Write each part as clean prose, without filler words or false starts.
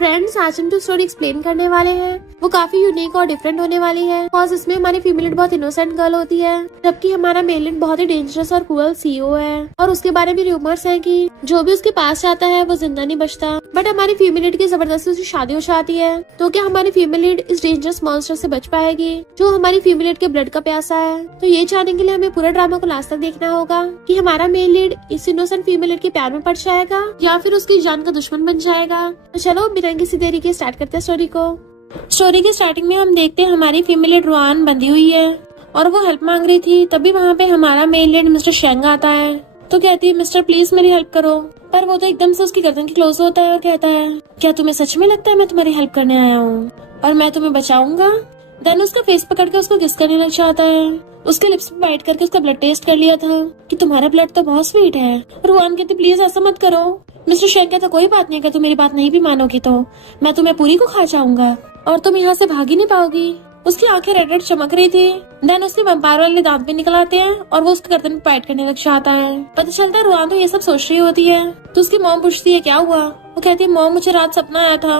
Friends, आज हम जो स्टोरी एक्सप्लेन करने वाले हैं वो काफी यूनिक और डिफरेंट होने वाली है। बिकॉज इसमें हमारी फीमेल लीड बहुत इनोसेंट गर्ल होती है, जबकि हमारा मेल लीड बहुत ही डेंजरस और क्रूअल सीईओ है। और उसके बारे में रूमर्स है कि जो भी उसके पास जाता है वो जिंदा नहीं बचता। बट हमारी फीमेल लीड की जबरदस्ती उसकी शादी हो जाती है। तो क्या हमारी फीमेल लीड इस डेंजरस मॉन्स्टर से बच पाएगी जो हमारी फीमेल लीड के ब्लड का प्यासा है? तो ये जानने के लिए हमें पूरा ड्रामा को लास्ट तक देखना होगा कि हमारा मेल लीड इस इनोसेंट फीमेल लीड के प्यार में पड़ जाएगा या फिर उसकी जान का दुश्मन बन जाएगा। तो चलो बिना किसी देरी के स्टार्ट करते हैं स्टोरी को। स्टोरी की स्टार्टिंग में हम देखते हैं हमारी फीमेल लीड रुआन बंधी हुई है और वो हेल्प मांग रही थी। तभी वहाँ पे हमारा मेल लीड मिस्टर शेंग आता है। तो कहती है, मिस्टर प्लीज मेरी हेल्प करो। पर वो तो एकदम से उसकी गर्दन के क्लोज होता है और कहता है, क्या तुम्हें सच में लगता है मैं तुम्हारी हेल्प करने आया हूँ और मैं तुम्हें बचाऊंगा? देन उसका फेस पकड़ के उसको किस करने लग जाता है। उसके लिप्स पे बाइट करके उसका ब्लड टेस्ट कर लिया था कि तुम्हारा ब्लड तो बहुत स्वीट है। रुआन कहती, प्लीज ऐसा मत करो। मिस्टर शेंग कहता, कोई बात नहीं, अगर तुम मेरी बात नहीं भी मानोगी तो मैं तुम्हें पूरी को खा जाऊंगा और तुम यहाँ से भाग ही नहीं पाओगी। उसकी आंखें रेड रेड चमक रही थी। देन उसके वंपायर वाले दांत भी निकल आते हैं और वो उसके गर्दन पे बाइट करने लग जाता है। पता चलता है रुआन तो ये सब सोच रही होती है। तो उसकी मॉम पूछती है, क्या हुआ? वो कहती है, मॉम मुझे रात सपना आया था।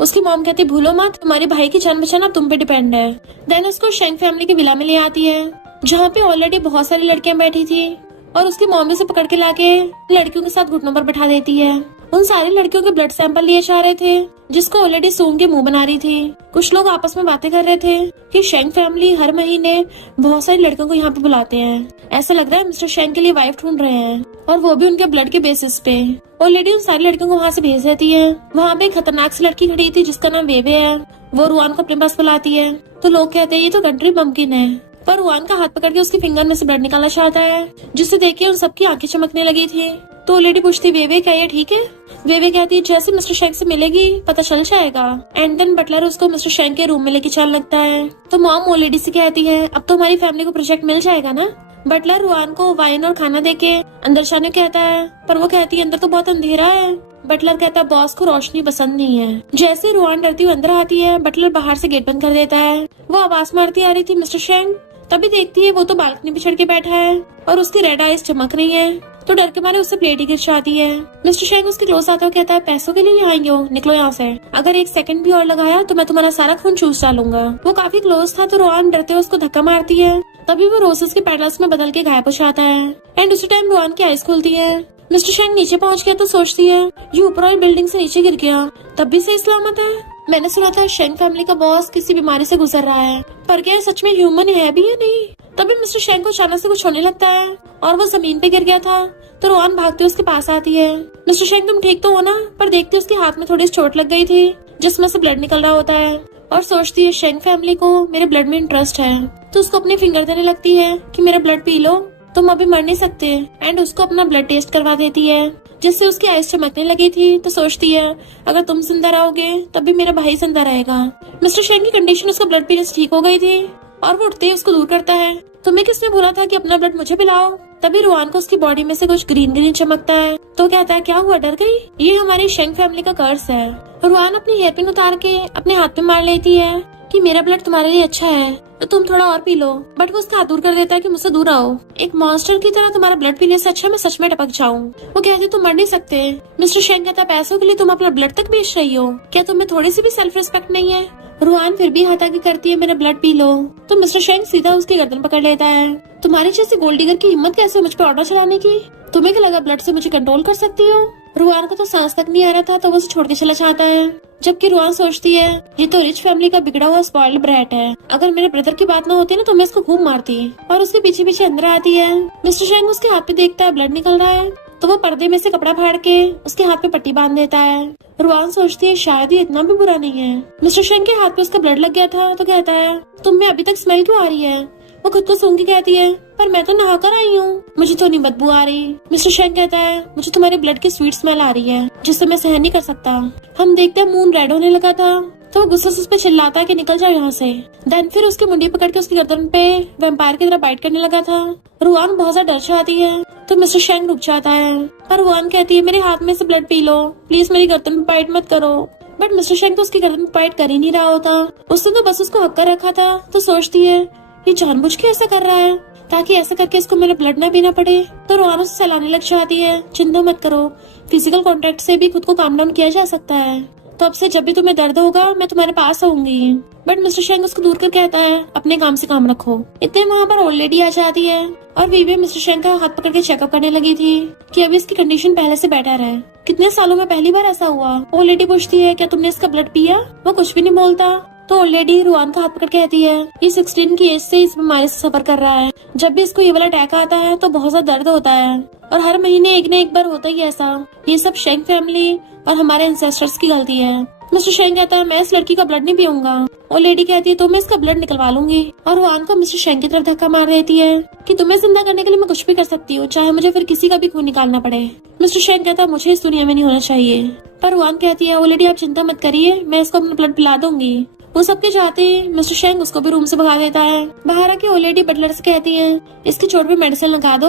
उसकी मॉम कहती है, भूलो मत, तुम्हारे भाई की जान बचाना तुम पे डिपेंड है। देन उसको शेंग फैमिली की विला में ले आती है जहाँ पे ऑलरेडी बहुत सारी लड़कियां बैठी थी और उसकी मॉम उसे पकड़ के लाके लड़कियों के साथ घुटनों पर बैठा देती है। उन सारी लड़कियों के ब्लड सैंपल लिए जा रहे थे जिसको ऑलरेडी सूंघ के मुंह बना रही थी। कुछ लोग आपस में बातें कर रहे थे कि शेंग फैमिली हर महीने बहुत सारी लड़कियों को यहाँ पे बुलाते हैं। ऐसा लग रहा है मिस्टर शेंग के लिए वाइफ ढूंढ रहे हैं और वो भी उनके ब्लड के बेसिस पे। ऑलरेडी उन सारी लड़कियों को वहाँ से भेज देती है। वहाँ पे एक खतरनाक सी लड़की खड़ी थी जिसका नाम वेवे है। वो रुआन को अपने पास बुलाती है। तो लोग कहते हैं ये तो कंट्री बम्किन है। पर रुआन का हाथ पकड़ के उसके फिंगर में से ब्लड निकालना चाहता है, जिससे देख के उन सबकी आंखें चमकने लगी थी। तो लेडी पूछती, वेवे क्या ये ठीक है? वेवे कहती है, जैसे मिस्टर शेंग से मिलेगी पता चल जाएगा। एंड देन बटलर उसको मिस्टर शेंग के रूम में लेके चलने लगता है। तो मॉम वो लेडी से कहती है, अब तो हमारी फैमिली को प्रोजेक्ट मिल जाएगा ना। बटलर रुआन को वाइन और खाना देके अंदर जाने कहता है, पर वो कहती है अंदर तो बहुत अंधेरा है। बटलर कहता है, बॉस को रोशनी पसंद नहीं है। जैसे रुआन डरती हुई अंदर आती है, बटलर बाहर से गेट बंद कर देता है। वो आवाज मारती आ रही थी, मिस्टर शेंग। तभी देखती है वो तो बालकनी पे चढ़ के बैठा है और उसकी रेड आईज चमक रही है। तो डर के मारे उससे प्लेट ही गिर जाती है। मिस्टर शेंग उसके क्लोज आता है, कहता है, पैसों के लिए यहाँ आई हो, निकलो यहाँ से। अगर एक सेकंड भी और लगाया तो मैं तुम्हारा सारा खून चूस डालूंगा। वो काफी क्लोज था तो रुआन डरते हुए उसको धक्का मारती है। तभी वो रोसेस के पेटल्स में बदल के गायब हो जाता है। एंड उसी टाइम रुआन की आईज खुलती है। मिस्टर शेंग नीचे पहुँच गया तो सोचती है, ये ऊपर वाली बिल्डिंग से नीचे गिर गया, तब भी सही सलामत है। मैंने सुना था शेंग फैमिली का बॉस किसी बीमारी से गुजर रहा है, पर क्या सच में ह्यूमन है भी या नहीं? तभी मिस्टर शेंग को अचानक से कुछ होने लगता है और वो जमीन पे गिर गया था। तो रुआन भागते उसके पास आती है। मिस्टर शेंग तुम ठीक तो हो ना? पर देखते उसके हाथ में थोड़ी चोट लग गई थी जिसमें से ब्लड निकल रहा होता है और सोचती है, शेंग फैमिली को मेरे ब्लड में इंटरेस्ट है। तो उसको अपने फिंगर देने लगती है कि मेरा ब्लड पी लो, तुम अभी मर नहीं सकते। एंड उसको अपना ब्लड टेस्ट करवा देती है जिससे उसकी आईज चमकने लगी थी। तो सोचती है, अगर तुम जिंदा रहोगे तभी मेरा भाई जिंदा रहेगा। मिस्टर शेंग की कंडीशन उसका ब्लड पीने से ठीक हो गई थी और वो उठते ही उसको दूर करता है। तुम्हें किसने बोला था कि अपना ब्लड मुझे पिलाओ? तभी रुआन को उसकी बॉडी में से कुछ ग्रीन ग्रीन चमकता है। तो कहता है, क्या हुआ, डर गई? ये हमारी शेंग फैमिली का कर्स है। रुआन अपनी हेयरपिन उतार के अपने हाथ पे मार लेती है कि मेरा ब्लड तुम्हारे लिए अच्छा है तो तुम थोड़ा और पी लो। बट वो उसका हाथ दूर कर देता है कि मुझसे दूर आओ। एक मॉन्स्टर की तरह तुम्हारा ब्लड पीने से अच्छा मैं सच में टपक जाऊं। वो कहते, तुम मर नहीं सकते। मिस्टर शेंग कहता, पैसों के लिए तुम अपना ब्लड तक बेच रही हो? क्या तुम्हें थोड़ी सी भी सेल्फ रिस्पेक्ट नहीं है? रुआन फिर भी हाथागी करती है, मेरा ब्लड पी लो। तो मिस्टर शेंग सीधा उसकी गर्दन पकड़ लेता है। तुम्हारी जैसी गोल्ड डिगर की हिम्मत कैसे मुझ पर ऑर्डर चलाने की? तुम्हें क्या लगा ब्लड से मुझे कंट्रोल कर सकती हो? रुआन को तो सांस तक नहीं आ रहा था तो वो उसे छोड़ के चला जाता है। जबकि रुआन सोचती है, ये तो रिच फैमिली का बिगड़ा हुआ स्पॉइल्ड ब्रैट है। अगर मेरे ब्रदर की बात ना होती ना तो मैं इसको खूब मारती। और उसके पीछे पीछे अंदर आती है। मिस्टर शेंग उसके हाथ पे देखता है ब्लड निकल रहा है तो वो पर्दे में से कपड़ा फाड़ के उसके हाथ पे पट्टी बांध देता है। रुआन सोचती है, शायद ये इतना भी बुरा नहीं है। मिस्टर शेंग के हाथ पे उसका ब्लड लग गया था तो कहता है, तुम में अभी तक स्मेल क्यों आ रही है? वो खुद को सूंघ के कहती है, पर मैं तो नहा कर आई हूँ, मुझे तो नहीं बदबू आ रही। मिस्टर शेंग कहता है, मुझे तुम्हारे ब्लड की स्वीट स्मेल आ रही है जिससे मैं सहन नहीं कर सकता। हम देखते हैं मून रेड होने लगा था तो वो गुस्से से उस पे चिल्लाता है कि निकल जाओ यहाँ से। देन फिर उसकी मुंडी पकड़ के उसकी गर्दन पे वैम्पायर की तरह बाइट करने लगा था। रुआन बहुत ज्यादा डर जाती है तो मिस्टर शेंग रुक जाता है। पर रुआन कहती है, मेरे हाथ में से ब्लड पी लो, प्लीज मेरी गर्दन पे बाइट मत करो। बट मिस्टर शेंग तो उसकी गर्दन पे बाइट कर ही नहीं रहा होता। उसने तो बस उसको हक्का रखा था। तो सोचती है, ये जानबूझ के ऐसा कर रहा है ताकि ऐसा करके इसको मेरा ब्लड न पीना पड़े। तो रुआन उसे सहलाने लग जाती है, चिंता मत करो, फिजिकल कांटेक्ट से भी खुद को काम डाउन किया जा सकता है। तो अब से जब भी तुम्हें दर्द होगा मैं तुम्हारे पास आऊंगी। बट मिस्टर शेंग उसको दूर कर कहता है अपने काम से काम रखो। इतने वहाँ पर ओल्ड लेडी आ जाती है और वीवी मिस्टर शेंग का हाथ पकड़ के चेकअप करने लगी थी कि अभी इसकी कंडीशन पहले से बेटर है। कितने सालों में पहली बार ऐसा हुआ। ओल्ड लेडी पूछती है क्या तुमने इसका ब्लड पिया? वो कुछ भी नहीं बोलता। तो ओल्ड लेडी रुआन का हाथ पकड़ कहती है ये 16 की एज से इस बीमारी से सफर कर रहा है। जब भी इसको ये वाला अटैक आता है तो बहुत ज्यादा दर्द होता है और हर महीने एक न एक बार होता ही ऐसा। ये सब शेंग फैमिली और हमारे एंसेस्टर्स की गलती है। मिस्टर शेंग कहता है मैं इस लड़की का ब्लड नहीं पीऊंगा। और लेडी कहती है तो मैं इसका ब्लड निकलवा लूंगी और रुआन को मिस्टर शेंग की तरफ धक्का मार देती है कि तुम्हें जिंदा करने के लिए मैं कुछ भी कर सकती हूँ, चाहे मुझे फिर किसी का भी खून निकालना पड़े। मिस्टर शेंग कहता है मुझे इस दुनिया में नहीं होना चाहिए। पर रुआन कहती है वो लेडी आप चिंता मत करिए, मैं इसको अपना ब्लड पिला दूंगी। वो सबके चाहते मिस्टर शेंग उसको भी रूम से भगा देता है। बाहर आके वो लेडी बटलर से कहती है इसकी चोट पे मेडिसिन लगा दो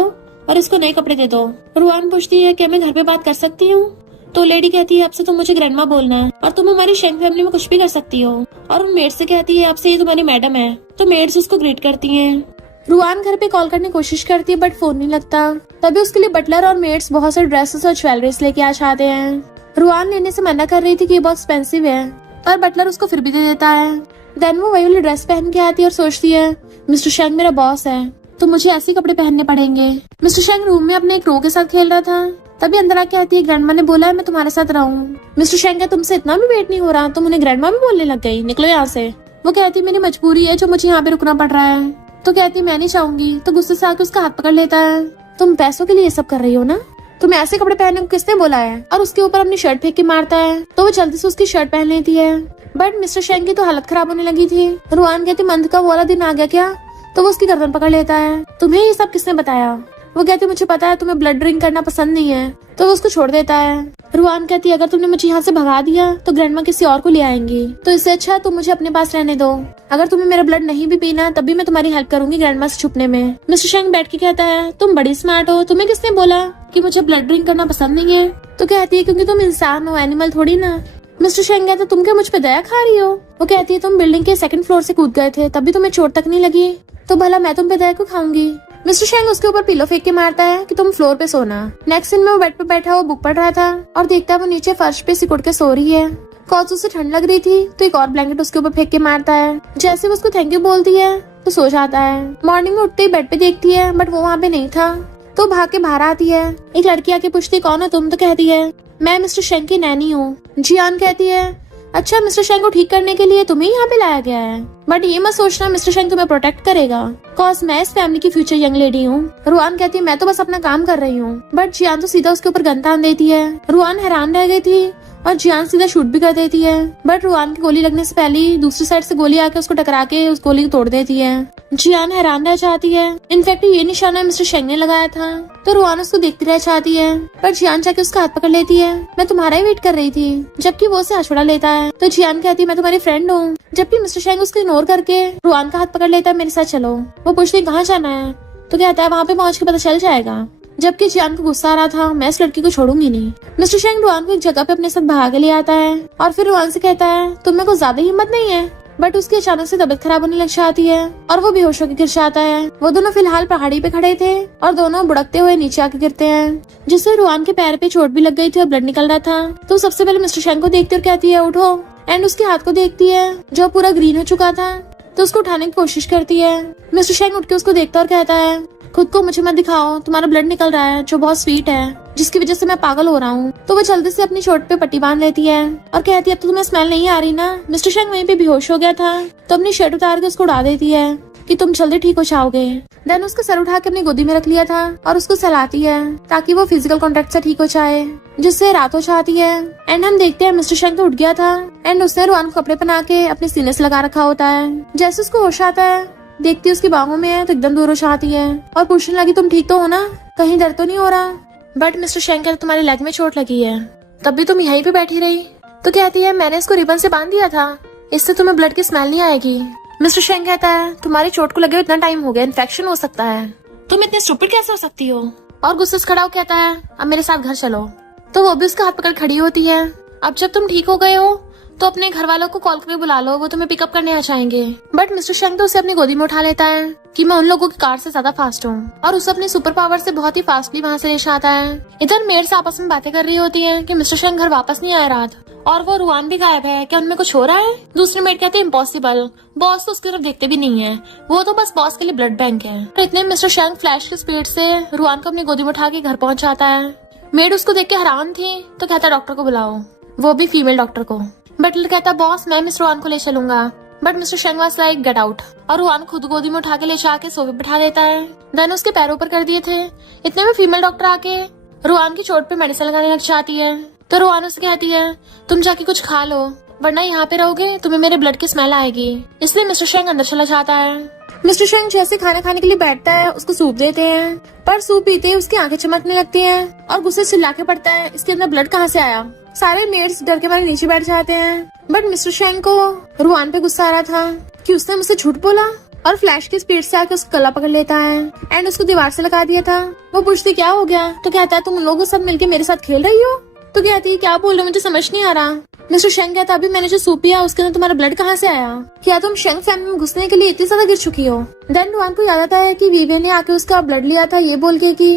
और इसको नए कपड़े दे दो। रुआन पूछती है क्या मैं घर पे बात कर सकती हूँ? तो लेडी कहती है अब से तुम मुझे ग्रैंडमा बोलना है और तुम हमारी शेंग फैमिली में कुछ भी कर सकती हो। और उन मेड से कहती है अब से ये तुम्हारी मैडम है। तो मेड्स उसको ग्रीट करती हैं। रुआन घर पे कॉल करने की कोशिश करती है बट फोन नहीं लगता। तभी उसके लिए बटलर और मेड्स बहुत सारे ड्रेसेस और ज्वेलरीज लेके आ जाते हैं। रुआन लेने से मना कर रही थी कि ये बहुत एक्सपेंसिव है पर बटलर उसको फिर भी दे देता है। देन वो वही वाली ड्रेस पहन के आती है और सोचती है मिस्टर शेंग मेरा बॉस है तो मुझे ऐसे कपड़े पहनने पड़ेंगे। मिस्टर शेंग रूम में अपने एक रो के साथ खेल रहा था। तभी अंदर आके आती है ग्रैंडमा ने बोला है मैं तुम्हारे साथ रहूं। मिस्टर शेंग तुमसे इतना भी वेट नहीं हो रहा, तुम उन्हें ग्रैंडमा भी बोलने लग गई, निकलो यहाँ से। वो कहती मेरी मजबूरी है जो मुझे यहाँ पे रुकना पड़ रहा है। तो कहती मैं नहीं चाहूंगी। तो गुस्से से आके उसका हाथ पकड़ लेता है। तुम पैसों के लिए ये सब कर रही हो ना? तुम्हें ऐसे कपड़े पहनने को किसने बोला है? और उसके ऊपर अपनी शर्ट फेंक के मारता है। तो वो जल्दी से उसकी शर्ट पहन लेती है। बट मिस्टर शेंग की तो हालत खराब होने लगी थी। रुआन कहती मंथ का वो वाला दिन आ गया क्या? तो वो उसकी गर्दन पकड़ लेता है। तुम्हें ये सब किसने बताया? वो कहती मुझे पता है तुम्हें ब्लड ड्रिंक करना पसंद नहीं है। तो वो उसको छोड़ देता है। रुआन कहती अगर तुमने मुझे यहाँ से भगा दिया तो ग्रैंडमा किसी और को ले आएंगी, तो इससे अच्छा तुम मुझे अपने पास रहने दो। अगर तुम्हें मेरा ब्लड नहीं भी पीना तब भी मैं तुम्हारी हेल्प करूंगी ग्रैंडमा से छुपने में। मिस्टर शेंग बैठ के कहता है तुम बड़ी स्मार्ट हो, तुम्हें किसने बोला कि मुझे ब्लड ड्रिंक करना पसंद नहीं है? तो कहती है क्योंकि तुम इंसान हो, एनिमल थोड़ी ना। मिस्टर शेंग कहता तुम क्या मुझ पे दया खा रही हो? वो कहती है तुम बिल्डिंग के 2nd फ्लोर से कूद गए थे तभी तुम्हें चोट तक नहीं लगी, तो भला मैं तुम पे दया को खाऊंगी। मिस्टर शेंग उसके ऊपर पिलो फेंक के मारता है कि तुम फ्लोर पे सोना। नेक्स्ट सीन में वो बेड पे बैठा वो बुक पढ़ रहा था और देखता है वो नीचे फर्श पे सिकुड़ के सो रही है। कॉज उसे ठंड लग रही थी तो एक और ब्लैंकेट उसके ऊपर फेंक के मारता है। जैसे वो उसको थैंक यू बोलती है तो सो जाता है। मॉर्निंग में उठते ही बेड पे देखती है बट वो वहाँ पे नहीं था। तो भाग के बाहर आती है। एक लड़की आके पूछती कौन हो तुम? तो कहती है मैं मिस्टर शेंग की नैनी हूँ। जियान कहती है अच्छा मिस्टर शेंग को ठीक करने के लिए तुम्हें यहाँ पे लाया गया है, बट ये मत सोचना मिस्टर शेंग तुम्हें प्रोटेक्ट करेगा, कॉज मैं इस फैमिली की फ्यूचर यंग लेडी हूँ। रुआन कहती है मैं तो बस अपना काम कर रही हूँ, बट जियान तो सीधा उसके ऊपर गन तान देती है। रुआन हैरान रह गई थी और जियान सीधा शूट भी कर देती है। बट रुआन की गोली लगने से पहले ही दूसरी साइड से गोली आके उसको टकरा के उस गोली को तोड़ देती है। जियान हैरान रह जाती है। इनफैक्ट ये निशाना मिस्टर शेंग ने लगाया था। तो रुआन उसको देखती रह जाती है पर जियान जाके उसका हाथ पकड़ लेती है। मैं तुम्हारा ही वेट कर रही थी, जबकि वो उसे हथौड़ा लेता है। तो जियान कहती है मैं तुम्हारी फ्रेंड हूँ, जबकि मिस्टर शेंग उसको इग्नोर करके रुआन का हाथ पकड़ लेता है मेरे साथ चलो। वो पूछती कहाँ जाना है? तो कहता है वहाँ पे पहुँच के पता चल जाएगा। जबकि जियान को गुस्सा आ रहा था मैं इस लड़की को छोड़ूंगी नहीं। मिस्टर शेंग रुआन को एक जगह पे अपने साथ भाग ले आता है और फिर रुआन से कहता है तुम्हें कुछ ज्यादा हिम्मत नहीं है? बट उसकी अचानक से तबीयत खराब होने लग जाती है और वो बेहोश होकर गिर जाता है। वो दोनों फिलहाल पहाड़ी पे खड़े थे और दोनों बुड़कते हुए नीचे आके गिरते हैं, जिससे रुआन के पैर पे चोट भी लग गई थी और ब्लड निकल रहा था। तो सबसे पहले मिस्टर शेंग को देखती और कहती है उठो, एंड उसके हाथ को देखती है जो पूरा ग्रीन हो चुका था। तो उसको उठाने की कोशिश करती है। मिस्टर शेंग उठ के उसको देखता और कहता है खुद को मुझे मत दिखाओ, तुम्हारा ब्लड निकल रहा है जो बहुत स्वीट है, जिसकी वजह से मैं पागल हो रहा हूँ। तो वो जल्दी से अपनी चोट पे पट्टी बांध लेती है और कहती है अब तो तुम्हें स्मेल नहीं आ रही ना? मिस्टर शेंग वहीं पे बेहोश हो गया था तो अपनी शर्ट उतार के उसको उड़ा देती है कि तुम जल्दी ठीक हो जाओगे। देन उसका सर उठा के अपनी गोदी में रख लिया था और उसको सहलाती है ताकि वो फिजिकल कॉन्टेक्ट से ठीक हो जाए, जिससे रात हो जाती है। एंड हम देखते हैं मिस्टर शेंग तो उठ गया था एंड उसने रुआन को कपड़े पहना के अपने सीने से लगा रखा होता है। जैसे उसको होश आता है देखती उसकी बाहों में है तो एकदम दूर हो जाती है और पूछने लगी तुम ठीक तो हो ना, कहीं दर्द तो नहीं हो रहा? बट मिस्टर शेंग कहता तुम्हारे लेग में चोट लगी है, तब भी तुम यहीं पे बैठी रही। तो कहती है मैंने इसको रिबन से बांध दिया था, इससे तुम्हें ब्लड की स्मेल नहीं आएगी। मिस्टर शेंग कहता है तुम्हारी चोट को लगे हुए इतना टाइम हो गया, इन्फेक्शन हो सकता है, तुम इतने स्टूपिड कैसे हो सकती हो? और गुस्से से खड़ा हो कहता है अब मेरे साथ घर चलो। तो वो भी उसका हाथ पकड़ खड़ी होती है। अब जब तुम ठीक हो गए हो तो अपने घर वालों को कॉल करके बुला लो, वो तुम्हें पिकअप करने आ जाएंगे। बट मिस्टर शेंग तो उसे अपनी गोदी में उठा लेता है कि मैं उन लोगों की कार से ज्यादा फास्ट हूँ और उसे अपने सुपर पावर से बहुत ही फास्टली वहाँ से ले आता है। इधर मेड से आपस में बातें कर रही होती है कि मिस्टर शेंग घर वापस नहीं आया रात और वो रुआन भी गायब है, क्या उनमें कुछ हो रहा है? दूसरी मेड कहते हैं इम्पॉसिबल, बॉस तो उसकी तरफ देखते भी नहीं है, वो तो बस बॉस के लिए ब्लड बैंक है। और इतने मिस्टर शैंक फ्लैश की स्पीड से रुआन को अपनी गोदी में उठा के घर पहुंच जाता है। मेड उसको देख के हैरान थी तो कहता डॉक्टर को बुलाओ, वो भी फीमेल डॉक्टर को। बटलर कहता बॉस मैं मिस्टर रुआन को ले चलूंगा, but mister shank was like get out, और रुआन खुद गोदी में उठा के ले जाके सोफे बिठा देता है। देन उसके पैरों पर कर दिए थे। इतने में फीमेल डॉक्टर आके रुआन की चोट पे मेडिसिन लगाने लग जाती है। तो रुआन उससे कहती है तुम जाके कुछ खा लो, वरना यहाँ पे रहोगे तुम्हें मेरे ब्लड की स्मेल आएगी। इसलिए मिस्टर शैंक अंदर चला जाता है। मिस्टर शैंक जैसे खाना खाने के लिए बैठता है उसको सूप देते हैं, पर सूप पीते ही उसकी आंखें चमकने लगती हैं और गुस्से से चिल्ला के पड़ता है इसके अंदर ब्लड कहाँ से आया। सारे मेड्स डर के मारे नीचे बैठ जाते हैं, बट मिस्टर शैंक को रुआन पे गुस्सा आ रहा था कि उसने मुझसे झूठ बोला और फ्लैश की स्पीड से आके उसका गला पकड़ लेता है एंड उसको दीवार से लगा दिया था। वो पूछती क्या हो गया, तो कहता है तुम उन लोगों सब मिलके मेरे साथ खेल रही हो। तो कहती है क्या बोल रहे हो, मुझे समझ नहीं आ रहा। मिस्टर शैंक कहता अभी मैंने जो सूप पिया उसके अंदर तुम्हारा ब्लड कहाँ से आया, क्या तुम शैंक फैमिली में घुसने के लिए इतनी ज्यादा गिर चुकी हो। देन रुआन को याद आता है कि विवियन ने आके उसका ब्लड लिया था ये बोल के कि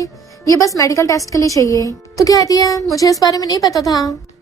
ये बस मेडिकल टेस्ट के लिए चाहिए। तो कहती है मुझे इस बारे में नहीं पता था,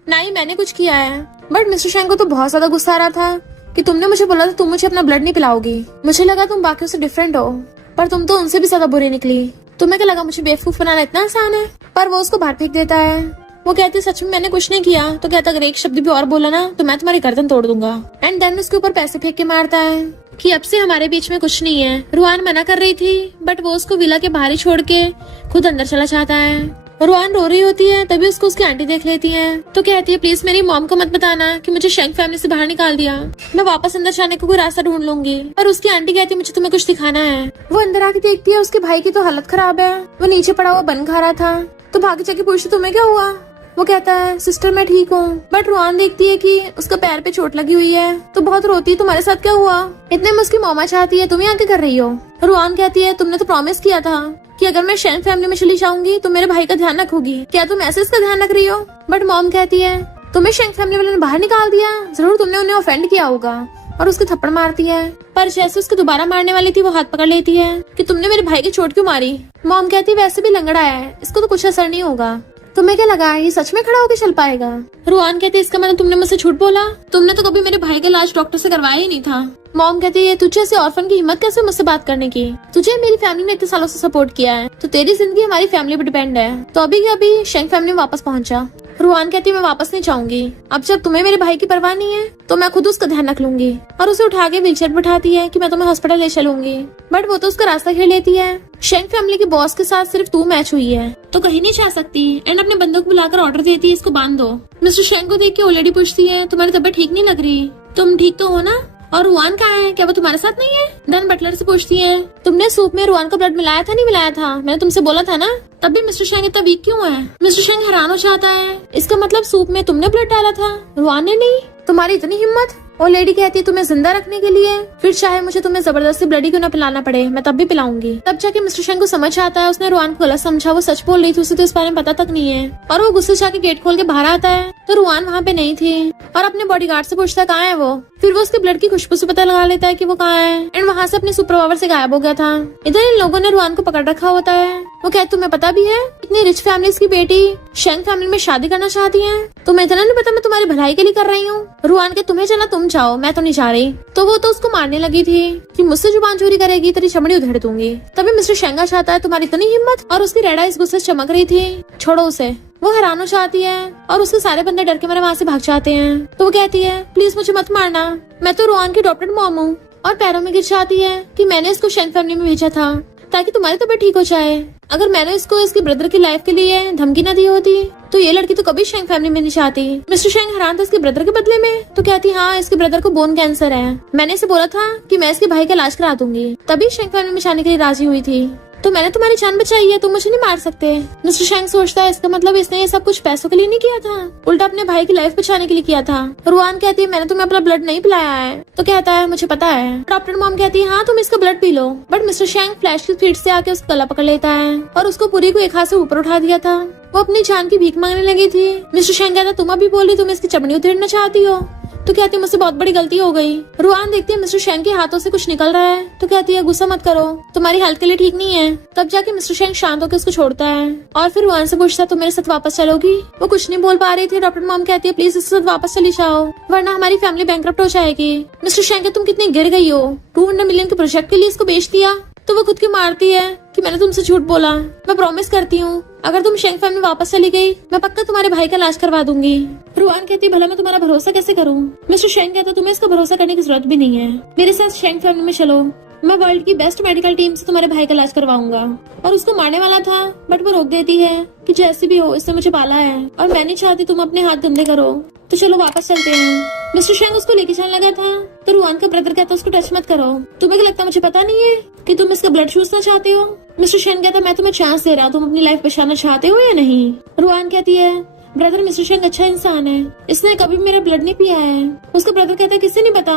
ना ही मैंने कुछ किया है। बट मिस्टर शैंक को तो बहुत ज्यादा गुस्सा आ रहा था कि तुमने मुझे बोला था तुम मुझे अपना ब्लड नहीं पिलाओगी, मुझे लगा तुम बाकियों से डिफरेंट हो, पर तुम तो उनसे भी ज्यादा बुरी निकली। तुम्हें क्या लगा मुझे बेवकूफ बनाना इतना आसान है। पर वो उसको बाहर फेंक देता है। वो कहती सच में मैंने कुछ नहीं किया। तो कहता अगर एक शब्द भी और बोला ना तो मैं तुम्हारी गर्दन तोड़ दूंगा। एंड देन उसके ऊपर पैसे फेंक के मारता है कि अब से हमारे बीच में कुछ नहीं है। रुआन मना कर रही थी बट वो उसको विला के बाहर ही छोड़ के खुद अंदर चला जाता है। रुआन रो रही होती है तभी उसको उसकी आंटी देख लेती है। तो कहती है प्लीज मेरी मॉम को मत बताना कि मुझे शैंक फैमिली से बाहर निकाल दिया, मैं वापस अंदर जाने को कोई रास्ता ढूंढ लूंगी। और उसकी आंटी कहती है मुझे तुम्हें कुछ दिखाना है। वो अंदर आके देखती है उसके भाई की तो हालत खराब है, वो नीचे पड़ा हुआ बन खा रहा था। तो भागी जाके पूछती तुम्हें क्या हुआ। वो कहता है सिस्टर मैं ठीक हूँ। बट रुआन देखती है कि उसका पैर पे चोट लगी हुई है तो बहुत रोती है तुम्हारे साथ क्या हुआ। इतने में उसकी मॉमा चाहती है तुम यहाँ क्या कर रही हो। रुआन कहती है तुमने तो प्रॉमिस किया था कि अगर मैं शैंक फैमिली में चली जाऊंगी तो मेरे भाई का ध्यान रखोगी, क्या तुम ऐसे इसका ध्यान रख रही हो। बट मॉम कहती है तुम्हें शैंक फैमिली वाले ने बाहर निकाल दिया, जरूर तुमने उन्हें ऑफेंड किया होगा, और उसके थप्पड़ मारती है। पर जैसे उसको दोबारा मारने वाली थी वो हाथ पकड़ लेती है कि तुमने मेरे भाई की चोट क्यों मारी। मॉम कहती है वैसे भी लंगड़ा है, इसको तो कुछ असर नहीं होगा, तुम्हें क्या लगा ये सच में खड़ा होकर चल पाएगा। रुआन कहती है इसका मतलब तुमने मुझसे झूठ बोला, तुमने तो कभी मेरे भाई का इलाज डॉक्टर से करवाया ही नहीं था। मॉम कहती है तुझे ऐसे ऑर्फन की हिम्मत कैसे मुझसे बात करने की, तुझे मेरी फैमिली ने इतने सालों से सपोर्ट किया है तो तेरी जिंदगी हमारी फैमिली पर डिपेंड है। तो अभी के अभी शैंक फैमिली में वापस पहुंचा। रुआन कहती है मैं वापस नहीं जाऊंगी, अब जब तुम्हें मेरे भाई की परवाह नहीं है तो मैं खुद उसका ध्यान रख लूंगी। और उसे उठा के व्हीलचेयर बिठाती है कि मैं तुम्हें हॉस्पिटल ले चलूंगी। बट वो तो उसका रास्ता घेर लेती है। शैंक फैमिली के बॉस के साथ सिर्फ तू मैच हुई है तो कहीं नहीं जा सकती। एंड अपने बंदों को बुलाकर ऑर्डर देती है इसको बांध दो। मिस्टर शैंक को देख के वो लेडी पूछती है तुम्हारी तबीयत ठीक नहीं लग रही, तुम ठीक तो हो ना, और रुआन कहाँ है, क्या वो तुम्हारे साथ नहीं है। देन बटलर से पूछती है तुमने सूप में रुआन का ब्लड मिलाया था नहीं मिलाया था, मैंने तुमसे बोला था ना। तब भी मिस्टर शैंक इतना वीक क्यों है। मिस्टर शैंक हैरान हो जाता है, इसका मतलब सूप में तुमने ब्लड डाला था, रुआन ने नहीं, तुम्हारी इतनी हिम्मत। और लेडी कहती है तुम्हें जिंदा रखने के लिए फिर चाहे मुझे तुम्हें जबरदस्ती ब्लड ही क्यों ना पिलाना पड़े मैं तब भी पिलाऊंगी। तब जाके मिस्टर शैंक को समझ आता है उसने रुआन को गलत समझा, वो सच बोल रही थी, उसे तो इस बारे में पता तक नहीं है। और वो गुस्से से आके गेट खोल के बाहर आता है तो रुआन वहाँ पे नहीं थी और अपने बॉडीगार्ड से पूछता है कहाँ है वो। फिर वो उसके ब्लड की खुशबू से पता लगा लेता है कि वो कहाँ है एंड वहाँ से अपने सुपर पावर से गायब हो गया था। इधर इन लोगों ने रुआन को पकड़ रखा होता है। वो कहते तुम्हें पता भी है इतनी रिच फैमिलीज की बेटी शैंक फैमिली में शादी करना चाहती है, तुम्हें इतना नहीं पता मैं तुम्हारी भलाई के लिए कर रही हूँ। रुआन के तुम्हें चला तुम जाओ मैं तो नहीं जा रही। तो वो तो उसको मारने लगी थी कि मुझसे जुबान चोरी करेगी तेरी चमड़ी उधेड़ दूंगी। तभी मिस्टर शैंगा चाहता है तुम्हारी इतनी हिम्मत, और उसकी रेड आइज गुस्से से चमक रही थी, छोड़ो उसे। वो हैरान हो जाती है और उसके सारे बंदे डर के मारे वहाँ से भाग जाते हैं। तो वो कहती है प्लीज मुझे मत मारना, मैं तो रुआन की अडॉप्टेड मॉम हूँ। और पैरों में गिर जाती है कि मैंने इसको शैंक फैमिली में भेजा था ताकि तुम्हारी तबीयत ठीक हो जाए। अगर मैंने इसको इसके ब्रदर की लाइफ के लिए धमकी न दी होती तो ये लड़की तो कभी शैंक फैमिली में नहीं चाहती। मिस्टर शैंक हैरान था इसके ब्रदर के बदले में। तो कहती हाँ इसके ब्रदर को बोन कैंसर है, मैंने इसे बोला था कि मैं इसके भाई का इलाज करा दूंगी, तभी शैंक फैमिली में जाने के लिए राजी हुई थी। तो मैंने तुम्हारी जान बचाई है, तुम मुझे नहीं मार सकते। मिस्टर शैंक सोचता है इसका मतलब इसने ये सब कुछ पैसों के लिए नहीं किया था, उल्टा अपने भाई की लाइफ बचाने के लिए किया था। रुआन कहती है मैंने तुम्हें अपना ब्लड नहीं पिलाया है। तो कहता है मुझे पता है। डॉक्टर मॉम कहती है हाँ तुम इसका blood P low. But mister shank flash की स्पीड से आके उसका गला पकड़ लेता है और उसको पूरी को एक हाथ से ऊपर उठा दिया था। वो अपनी जान की भीख मांगने लगी थी। मिस्टर शैंक कहता तुम अभी बोली तुम इसकी चमड़ी उधेड़ना चाहती हो, तो कहती है मुझसे बहुत बड़ी गलती हो गई। रुआन देखती है मिस्टर शेंग के हाथों से कुछ निकल रहा है तो कहती है गुस्सा मत करो, तुम्हारी हेल्थ के लिए ठीक नहीं है। तब जाके मिस्टर शेंग शांत होकर उसको छोड़ता है और फिर रुआन से पूछता है तुम मेरे साथ वापस चलोगी। वो कुछ नहीं बोल पा रही थी। डॉक्टर मॉम कहती है प्लीज इसके साथ वापस चली जाओ वरना हमारी फैमिली बैंकरप्ट हो जाएगी। मिस्टर शेंग तुम कितनी गिर गई हो, 200 मिलियन के प्रोजेक्ट के लिए इसको बेच दिया। तो वो खुद की मारती है कि मैंने तुमसे झूठ बोला। मैं प्रॉमिस करती हूँ अगर तुम शेंग फैमिली वापस चली गई मैं पक्का तुम्हारे भाई का इलाज करवा दूंगी। रुआन कहती है भला मैं तुम्हारा भरोसा कैसे करूँ। मिस्टर शेंग कहता तुम्हें इसका भरोसा करने की जरूरत भी नहीं है, मेरे साथ शेंग फैमिली में चलो, मैं वर्ल्ड की बेस्ट मेडिकल टीम से तुम्हारे भाई का इलाज करवाऊंगा। और उसको मारने वाला था बट वो रोक देती है कि जैसे भी हो इसने मुझे पाला है और मैं नहीं चाहती तुम अपने हाथ गंदे करो, तो चलो वापस चलते हैं। मिस्टर शेंग उसको लेके चलने लगा था तो रुआन का ब्रदर कहता उसको टच मत करो, तुम्हें क्या लगता मुझे पता नहीं है कि तुम इसका ब्लड चूसना चाहते हो। मिस्टर शेंग कहता मैं तुम्हें चांस दे रहा हूँ, तुम अपनी लाइफ बचाना चाहते हो या नहीं। रुआन कहती है ब्रदर मिस्टर शेंग अच्छा इंसान है, इसने कभी मेरा ब्लड नहीं पिया है। उसका ब्रदर कहता है किससे नहीं पता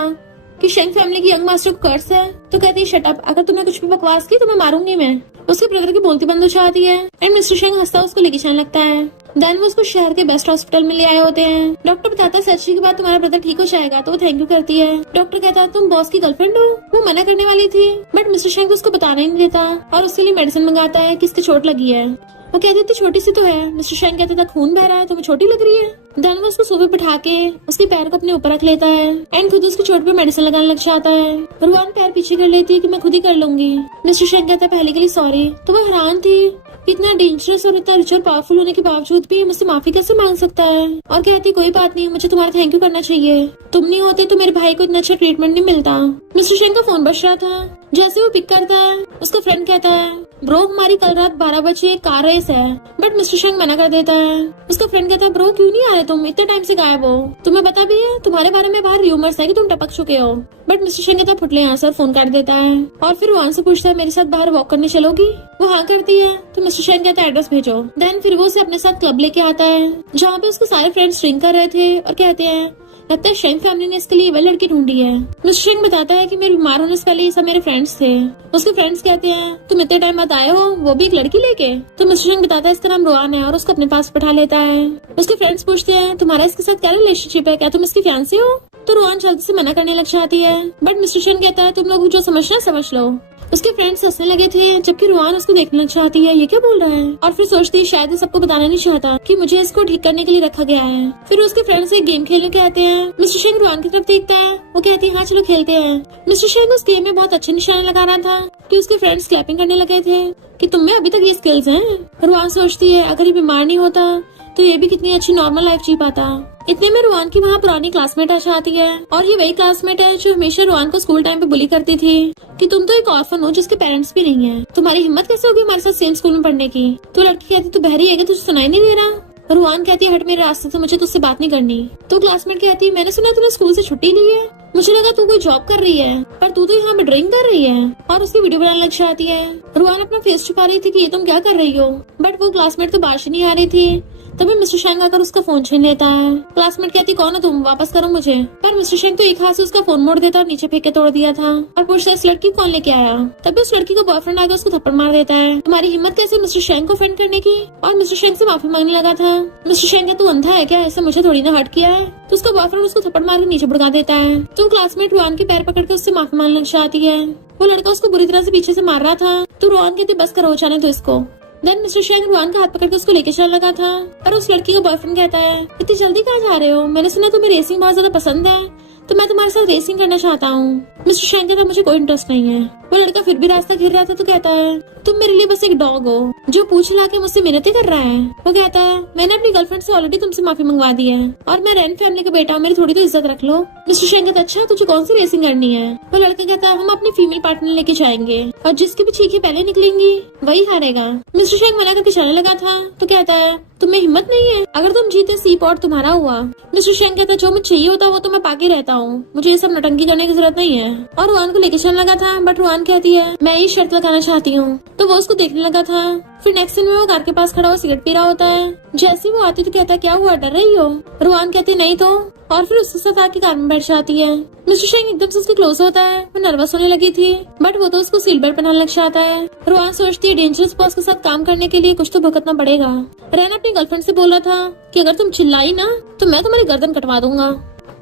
कि शेंग फैमिली की यंग मास्टर को कर्स है। तो कहती है शट अप, अगर तुमने कुछ भी बकवास की तो मैं मारूंगी मैं। उसके ब्रदर की बोलती बंद हो जाती है एंड मिस्टर शेंग हंसता उसको लेके चलने लगता है। देन वो उसको शहर के बेस्ट हॉस्पिटल में ले आए होते हैं। डॉक्टर बताता है सर्जरी के बाद तुम्हारा ब्रदर ठीक हो जाएगा, तो वो थैंक यू करती है। डॉक्टर कहता है तुम बॉस की गर्लफ्रेंड हो। वो मना करने वाली थी बट मिस्टर शेंग उसको बताना ही नहीं देता और उसके लिए मेडिसिन मंगाता है कि इसकी चोट लगी है। वो कहती थी छोटी सी तो है। मिस्टर शेंग कहता था खून बह रहा है तुम्हें छोटी लग रही है। देन वो उसको सोफे बिठा के उसके पैर को अपने ऊपर रख लेता है एंड खुद उसकी चोट पे मेडिसिन लगाने लग जाता है। रुआन पैर पीछे कर लेती है कि मैं खुद ही कर लूंगी। मिस्टर शेंग कहता है पहले के लिए सॉरी। तो वो हैरान थी इतना डेंजरस और इतना रिच और पावरफुल होने के बावजूद भी मुझसे माफी कैसे मांग सकता है। और कहती कोई बात नहीं, मुझे तुम्हारा थैंक यू करना चाहिए, तुम नहीं होते तो मेरे भाई को इतना अच्छा ट्रीटमेंट नहीं मिलता। मिस्टर शेंग का फोन बज रहा था। जैसे वो पिक करता है उसका फ्रेंड कहता है ब्रो हमारी कल रात 12 बजे कार रेस है। बट मिस्टर शेंग मना कर देता है। उसका फ्रेंड कहता है ब्रो क्यों नहीं आ रहे तुम, इतने टाइम से गायब हो, तुम्हें पता भी है तुम्हारे बारे में बाहर रूमर्स है कि तुम टपक चुके हो। बट मिस्टर शेंग कहता फुटले यहाँ सर, फोन कर देता है और फिर वहाँ से पूछता है मेरे साथ बाहर वॉक करने चलोगी। वो हाँ करती है तो मिस्टर शेंग कहता है एड्रेस भेजो। देन फिर वो उसे अपने साथ क्लब लेके आता है जहाँ पे उसके सारे फ्रेंड्स ड्रिंक कर रहे थे और कहते हैं लगता है शेंग फैमिली ने इसके लिए वह लड़की ढूंढी है। मिस्टर शेंग बताता है कि मेरे बीमार होने से पहले ये सब मेरे फ्रेंड्स थे। उसके फ्रेंड्स कहते हैं तुम इतने टाइम बाद आए हो, वो भी एक लड़की लेके। तो मिस्टर शेंग बताता है इसका नाम रुआन है और उसको अपने पास बैठा लेता है। उसके फ्रेंड्स पूछते हैं तुम्हारा इसके साथ क्या रिलेशनशिप है, क्या तुम इसकी फैंसी हो। तो रुआन जल्दी से मना करने लग जाती है बट मिस्टर शेंग कहता है तुम लोग जो समझना समझ लो। उसके फ्रेंड्स हंसने लगे थे जबकि रुआन उसको देखने लग जाती है ये क्या बोल रहा है और फिर सोचती है शायद ये सबको बताना नहीं चाहता कि मुझे इसको ठीक करने के लिए रखा गया है। फिर उसके फ्रेंड्स एक गेम खेलने कहते हैं। मिस्टर शेंग रुआन की तरफ देखता है, वो कहती है हाँ चलो खेलते हैं। मिस्टर शेंग उस गेम में बहुत अच्छे निशाने लगा रहा था कि उसके फ्रेंड्स क्लैपिंग करने लगे थे कि तुम में अभी तक ये स्किल्स हैं। रुआन सोचती है अगर ये बीमार नहीं होता तो ये भी कितनी अच्छी नॉर्मल लाइफ जी पाता। इतने में रुआन की वहाँ पुरानी क्लासमेट आ जाती है और ये वही क्लासमेट है जो हमेशा रुआन को स्कूल टाइम पे बुली करती थी कि तुम तो एक ऑर्फन हो जिसके पेरेंट्स भी नहीं है, तुम्हारी हिम्मत कैसे होगी हमारे साथ सेम स्कूल में पढ़ने की। तो लड़की कहती तू बहरी है, तुझे सुनाई नहीं दे रहा। रुआन कहती है हट मेरे रास्ते से, मुझे तुझसे बात नहीं करनी। तो क्लासमेट कहती है मैंने सुना तूने स्कूल से छुट्टी ली है, मुझे लगा तू कोई जॉब कर रही है पर तू तो यहाँ पे ड्रिंक कर रही है। और उसकी वीडियो बनाने लग जाती है। रुआन अपना फेस छुपा रही थी कि ये तुम क्या कर रही हो बट वो क्लासमेट तो बाहर से नहीं आ रही थी। तभी मिस्टर शेंग आकर उसका फोन छीन लेता है। क्लासमेट कहती कौन है तुम, वापस करो मुझे। पर मिस्टर शेंग तो एक हाथ से उसका फोन मोड़ देता और नीचे फेंक के तोड़ दिया था और पूछता है इस लड़की कौन लेके आया। तभी उस लड़की का बॉयफ्रेंड आकर उसको थप्पड़ मार देता है। तुम्हारी हिम्मत कैसे मिस्टर शेंग को ऑफेंड करने की। और मिस्टर शेंग से माफी मांगने लगा था। मिस्टर शेंग कहता तू अंधा है क्या, ऐसा मुझे थोड़ी ना हर्ट किया है। तो उसका बॉयफ्रेंड उसको थप्पड़ मार के नीचे भड़का देता है। तो क्लासमेट रुआन के पैर पकड़ के उससे माफी मांगने लग जाती है। वो लड़का उसको बुरी तरह से पीछे से मार रहा था तो रुआन कहती बस करो जाने दो इसको। देन मिस्टर शेंग रुआन का हाथ पकड़ के उसको लेके चलने लगा था पर उस लड़की का बॉयफ्रेंड कहता है इतनी जल्दी कहाँ जा रहे हो, मैंने सुना तुम्हें रेसिंग बहुत ज्यादा पसंद है तो मैं तुम्हारे साथ रेसिंग करना चाहता हूँ। मिस्टर शेंग कहता मुझे कोई इंटरेस्ट नहीं है। वो लड़का फिर भी रास्ता घेर रहा था तो कहता है तुम मेरे लिए बस एक डॉग हो जो पूछ ला के मुझसे मिन्नतें कर रहा है। वो कहता है मैंने अपनी गर्लफ्रेंड से ऑलरेडी तुमसे माफी मंगवा दी है और मैं रैन फैमिली का बेटा हूँ, मेरी थोड़ी तो इज्जत रख लो। मिस्टर शेंग कहता अच्छा तुझे कौन सी रेसिंग करनी है। वो लड़का कहता है हम अपनी फीमेल पार्टनर लेके जाएंगे और जिसकी भी चीखें पहले निकलेंगी वही हारेगा। मिस्टर शेंग मना करके चलने लगा था तो कहता है तुम्हें हिम्मत नहीं है, अगर तुम जीते सी पॉट तुम्हारा हुआ। मिस्टर शेंग कहता है जो मुझे चाहिए होता वो तो मैं पाके रहता हूँ, मुझे ये सब नटंकी करने की जरूरत नहीं है। और रुआन को लेके चलने लगा था बट रुआन कहती है मैं ये शर्त लगाना चाहती हूँ। तो वो उसको देखने लगा था। फिर नेक्स्ट सीन में वो कार के पास खड़ा हो सिगरेट पी रहा होता है। जैसे वो आती तो कहता है क्या हुआ, डर रही हो। रुआन कहती नहीं तो, और फिर उसके साथ आके कार में बैठ जाती है। मिस्टर शेंग एकदम से उसके क्लोज होता है। वो नर्वस होने लगी थी बट वो तो उसको सीट बेल्ट पहनाने लग जाता है। रुआन सोचती है डेंजरस बॉस के साथ काम करने के लिए कुछ तो भुगतना पड़ेगा। रैन अपनी गर्लफ्रेंड से बोल रहा था कि अगर तुम चिल्लाई ना तो मैं तुम्हारी गर्दन कटवा दूंगा।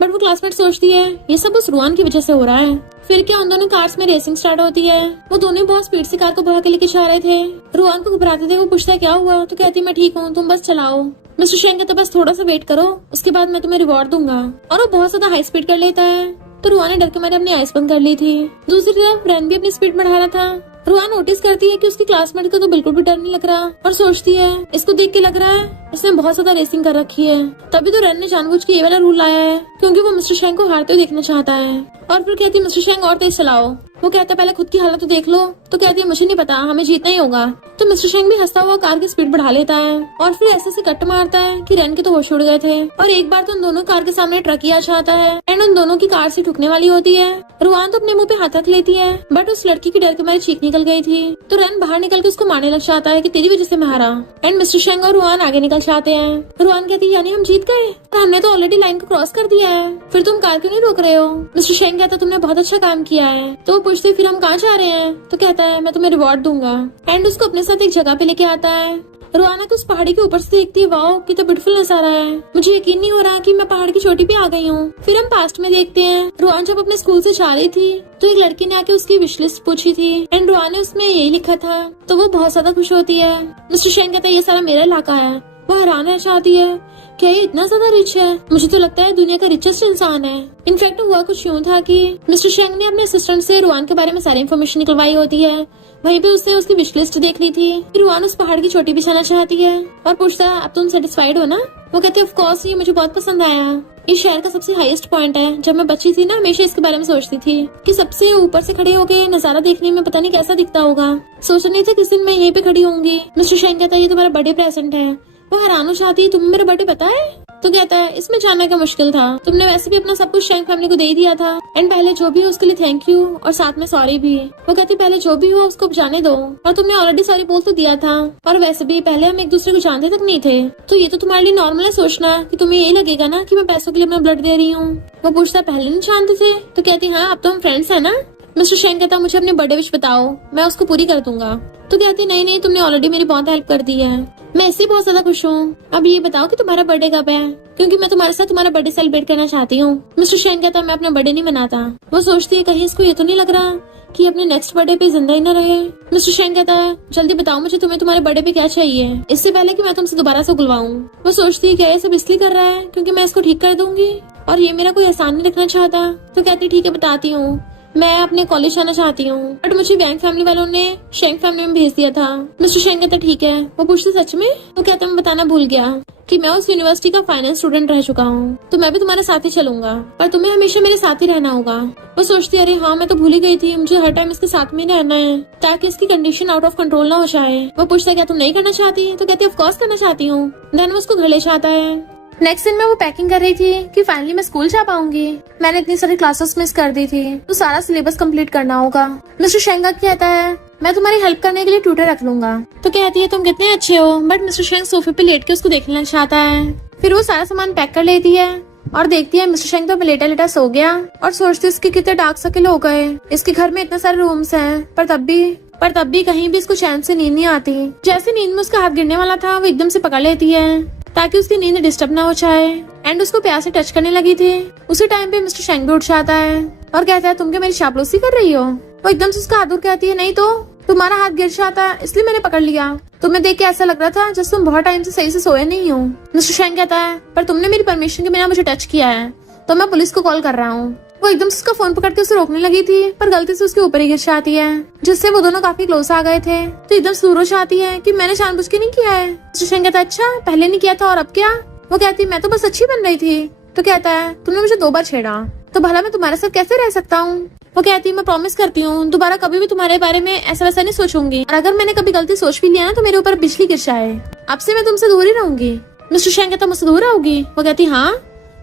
बट वो क्लासमेट सोचती है ये सब उस रुआन की वजह से हो रहा है। फिर क्या उन दोनों कार्स में रेसिंग स्टार्ट होती है। वो दोनों बहुत स्पीड से कार को भगा के लेके जा रहे थे। रुआन को घबराते थे। वो पूछता है क्या हुआ, तो कहती मैं ठीक हूँ, तुम बस चलाओ। मिस्टर शेंग कहता बस थोड़ा सा वेट करो, उसके बाद मैं तुम्हें रिवॉर्ड दूंगा। और वो बहुत ज्यादा हाई स्पीड कर लेता है। तो रुआन ने डर के मारे अपनी आइस बंद कर ली थी। दूसरी तरफ रेन भी अपनी स्पीड बढ़ा रहा था। रुआन नोटिस करती है कि उसकी क्लासमेट को तो बिल्कुल भी डर नहीं लग रहा और सोचती है इसको देख के लग रहा है इसने बहुत ज्यादा रेसिंग कर रखी है। तभी तो रेन ने जानबूझ के ये वाला रूल लाया है क्योंकि वो मिस्टर शेंग को हारते हुए देखना चाहता है। और फिर कहती है मिस्टर शेंग और तेज चलाओ। वो कहता है पहले खुद की हालत तो देख लो। तो कहती है मुझे नहीं पता, हमें जीतना ही होगा। तो मिस्टर शेंग भी हंसता हुआ कार की स्पीड बढ़ा लेता है और फिर ऐसे कट मारता है कि रेन के तो होश उड़ गए थे। और एक बार तो उन दोनों कार के सामने ट्रक ही आ जाता है एंड उन दोनों की कार से ठुकने वाली होती है। रुआन तो अपने मुंह पे हाथ रख लेती है बट उस लड़की की डर के मारे चीख निकल गई थी। तो रेन बाहर निकल के उसको मारने लग जाता है कि तेरी वजह से मैं हारा। एंड मिस्टर शेंग और रुआन आगे निकल जाते हैं। रुआन कहती है यानी हम जीत गए और हमने तो ऑलरेडी लाइन को क्रॉस कर दिया है, फिर तुम कार क्यों नहीं रोक रहे हो। मिस्टर शेंग कहता तुमने बहुत अच्छा काम किया है। तो वो पूछती फिर हम कहाँ जा रहे हैं। तो कहता है मैं तुम्हें रिवॉर्ड दूंगा एंड उसको अपने साथ एक जगह पे लेके आता है। रुआना को उस पहाड़ी के ऊपर से देखती है, वाओ कितना ब्यूटीफुल नजारा है, मुझे यकीन नहीं हो रहा कि मैं पहाड़ की चोटी पे आ गई हूँ। फिर हम पास्ट में देखते हैं रुआन जब अपने स्कूल से जा रही थी तो एक लड़की ने आके उसकी विश लिस्ट पूछी थी एंड रुआन ने उसमें यही लिखा था। तो वो बहुत ज्यादा खुश होती है। मिस्टर शेंग कहता है ये सारा मेरा इलाका है। वो हैरान रह जाती है क्या ये इतना ज्यादा रिच है, मुझे तो लगता है दुनिया का रिचेस्ट इंसान है। इनफैक्ट हुआ कुछ यूँ था कि मिस्टर शेंग ने अपने असिस्टेंट से रुआन के बारे में सारी इन्फॉर्मेशन निकलवाई होती है। वहीं पे उससे उसकी विश लिस्ट देख ली थी। फिर रुआन उस पहाड़ की चोटी पे जाना चाहती है और पूछता है अब तुम सेटिस्फाइड हो ना। वो कहती है ऑफ कोर्स, ये मुझे बहुत पसंद आया। ये शहर का सबसे हाईएस्ट पॉइंट है। जब मैं बच्ची थी ना हमेशा इसके बारे में सोचती थी कि सबसे ऊपर से खड़े होके नजारा देखने में पता नहीं कैसा दिखता होगा। सोच नहीं था किस दिन मैं यहीं पे खड़ी होंगी। मिस्टर शेंग कहता है ये तुम्हारा बर्थडे प्रेजेंट है। वो हैरान हो जाती है तुम्हें मेरा बर्थडे पता है। तो कहता है इसमें जानना क्या मुश्किल था, तुमने वैसे भी अपना सब कुछ शेंग फैमिली को दे दिया था एंड पहले जो भी हो उसके लिए थैंक यू और साथ में सॉरी भी। वो कहती पहले जो भी हो उसको जाने दो और तुमने ऑलरेडी सॉरी बोल तो दिया था और वैसे भी पहले हम एक दूसरे को जानते तक नहीं थे, तो ये तो तुम्हारे लिए नॉर्मल है सोचना कि तुम्हें यही लगेगा ना कि मैं पैसों के लिए अपना ब्लड दे रही हूँ। वो पूछता पहले नहीं जानते थे। तो कहती हाँ अब तो हम फ्रेंड्स है ना। मिस्टर शेंग कहता मुझे अपनी बर्थडे विश बताओ, मैं उसको पूरी कर दूंगा। तो कहती नहीं तुमने ऑलरेडी मेरी बहुत हेल्प कर दी है, मैं इससे बहुत ज्यादा खुश हूँ। अब ये बताओ कि तुम्हारा बर्थडे कब है, क्योंकि मैं तुम्हारे साथ तुम्हारा बर्थडे सेलिब्रेट करना चाहती हूँ। मिस्टर शेंग कहता मैं अपना बर्थडे नहीं मनाता। वो सोचती है कहीं इसको ये तो नहीं लग रहा कि अपने नेक्स्ट बर्थडे पे जिंदा ही न रहे। मिस्टर शेंग कहता है जल्दी बताओ मुझे तुम्हें तुम्हारे बर्थडे पे क्या चाहिए, इससे पहले कि मैं तुमसे दोबारा से बुलवाऊं। वो सोचती है क्या ये सब इसलिए कर रहा है क्योंकि मैं इसको ठीक कर दूंगी और ये मेरा कोई एहसान नहीं रखना चाहता। तो कहती ठीक है बताती हूँ, मैं अपने कॉलेज जाना चाहती हूँ बट मुझे वैंग फैमिली वालों ने शेंग फैमिली में भेज दिया था। मिस्टर शेंग कहता ठीक है। वो पूछते सच में। वो कहता मैं बताना भूल गया कि मैं उस यूनिवर्सिटी का फाइनेंस स्टूडेंट रह चुका हूँ, तो मैं भी तुम्हारे साथ ही चलूंगा पर तुम्हें हमेशा मेरे साथ ही रहना होगा। वो सोचती अरे हाँ मैं तो भूल ही गई थी, मुझे हर टाइम इसके साथ में रहना है ताकि इसकी कंडीशन आउट ऑफ कंट्रोल ना हो जाए। वो पूछता क्या तुम नहीं करना चाहती। तो कहती ऑफ कोर्स करना चाहती हूँ। देन वो उसको घर ले जाता है। नेक्स्ट दिन में वो पैकिंग कर रही थी कि फाइनली मैं स्कूल जा पाऊंगी। मैंने इतनी सारी क्लासेस मिस कर दी थी तो सारा सिलेबस कंप्लीट करना होगा। मिस्टर शेंग कहता है मैं तुम्हारी हेल्प करने के लिए ट्यूटर रख लूंगा। तो कहती है तुम कितने अच्छे हो, बट मिस्टर शेंग सोफे पे लेट के उसको देखना चाहता है। फिर वो सारा सामान पैक कर लेती है और देखती है मिस्टर शेंग तो लेटा लेटा सो गया और सोचती है इसके कितने डार्क सर्कल हो गए। इसके घर में इतने सारे रूम्स हैं पर तब भी कहीं भी इसको चैन से नींद नहीं आती। जैसे नींद में उसका हाथ गिरने वाला था वो एकदम से पकड़ लेती है ताकि उसकी नींद डिस्टर्ब ना हो जाए एंड उसको प्यार से टच करने लगी थी। उसी टाइम पे मिस्टर शेंग भी उठ जाता है और कहता है तुम क्या मेरी चापलूसी कर रही हो। वो एकदम से उसका हाथ दूर कहती है नहीं तो तुम्हारा हाथ गिर जाता है इसलिए मैंने पकड़ लिया, तुम्हें देख के ऐसा लग रहा था जैसे तुम बहुत टाइम से सही से सोए नहीं हो। मिस्टर शेंग कहता है पर तुमने मेरी परमिशन के बिना मुझे टच किया है तो मैं पुलिस को कॉल कर रहा हूँ। वो एकदम से उसका फोन पकड़ के उसे रोकने लगी थी पर गलती से उसके ऊपर ही गिर जाती है जिससे वो दोनों काफी क्लोज आ गए थे। तो एकदम से दूर हो जाती है कि मैंने जानबूझ के नहीं किया है। मिस्टर शेंग कहता है अच्छा पहले नहीं किया था और अब क्या। वो कहती मैं तो बस अच्छी बन रही थी। तो कहता है तुमने मुझे 2 बार छेड़ा तो भला मैं तुम्हारे साथ कैसे रह सकता हूँ। वो कहती मैं प्रॉमिस करती हूँ दोबारा कभी भी तुम्हारे बारे में ऐसा वैसा नहीं सोचूंगी और अगर मैंने कभी गलती सोच भी लिया ना तो मेरे ऊपर बिजली गिर जाए, अब से मैं तुमसे दूर ही रहूंगी। मिस्टर शेंग कहता मुझसे दूर रहोगी। वो कहती हाँ।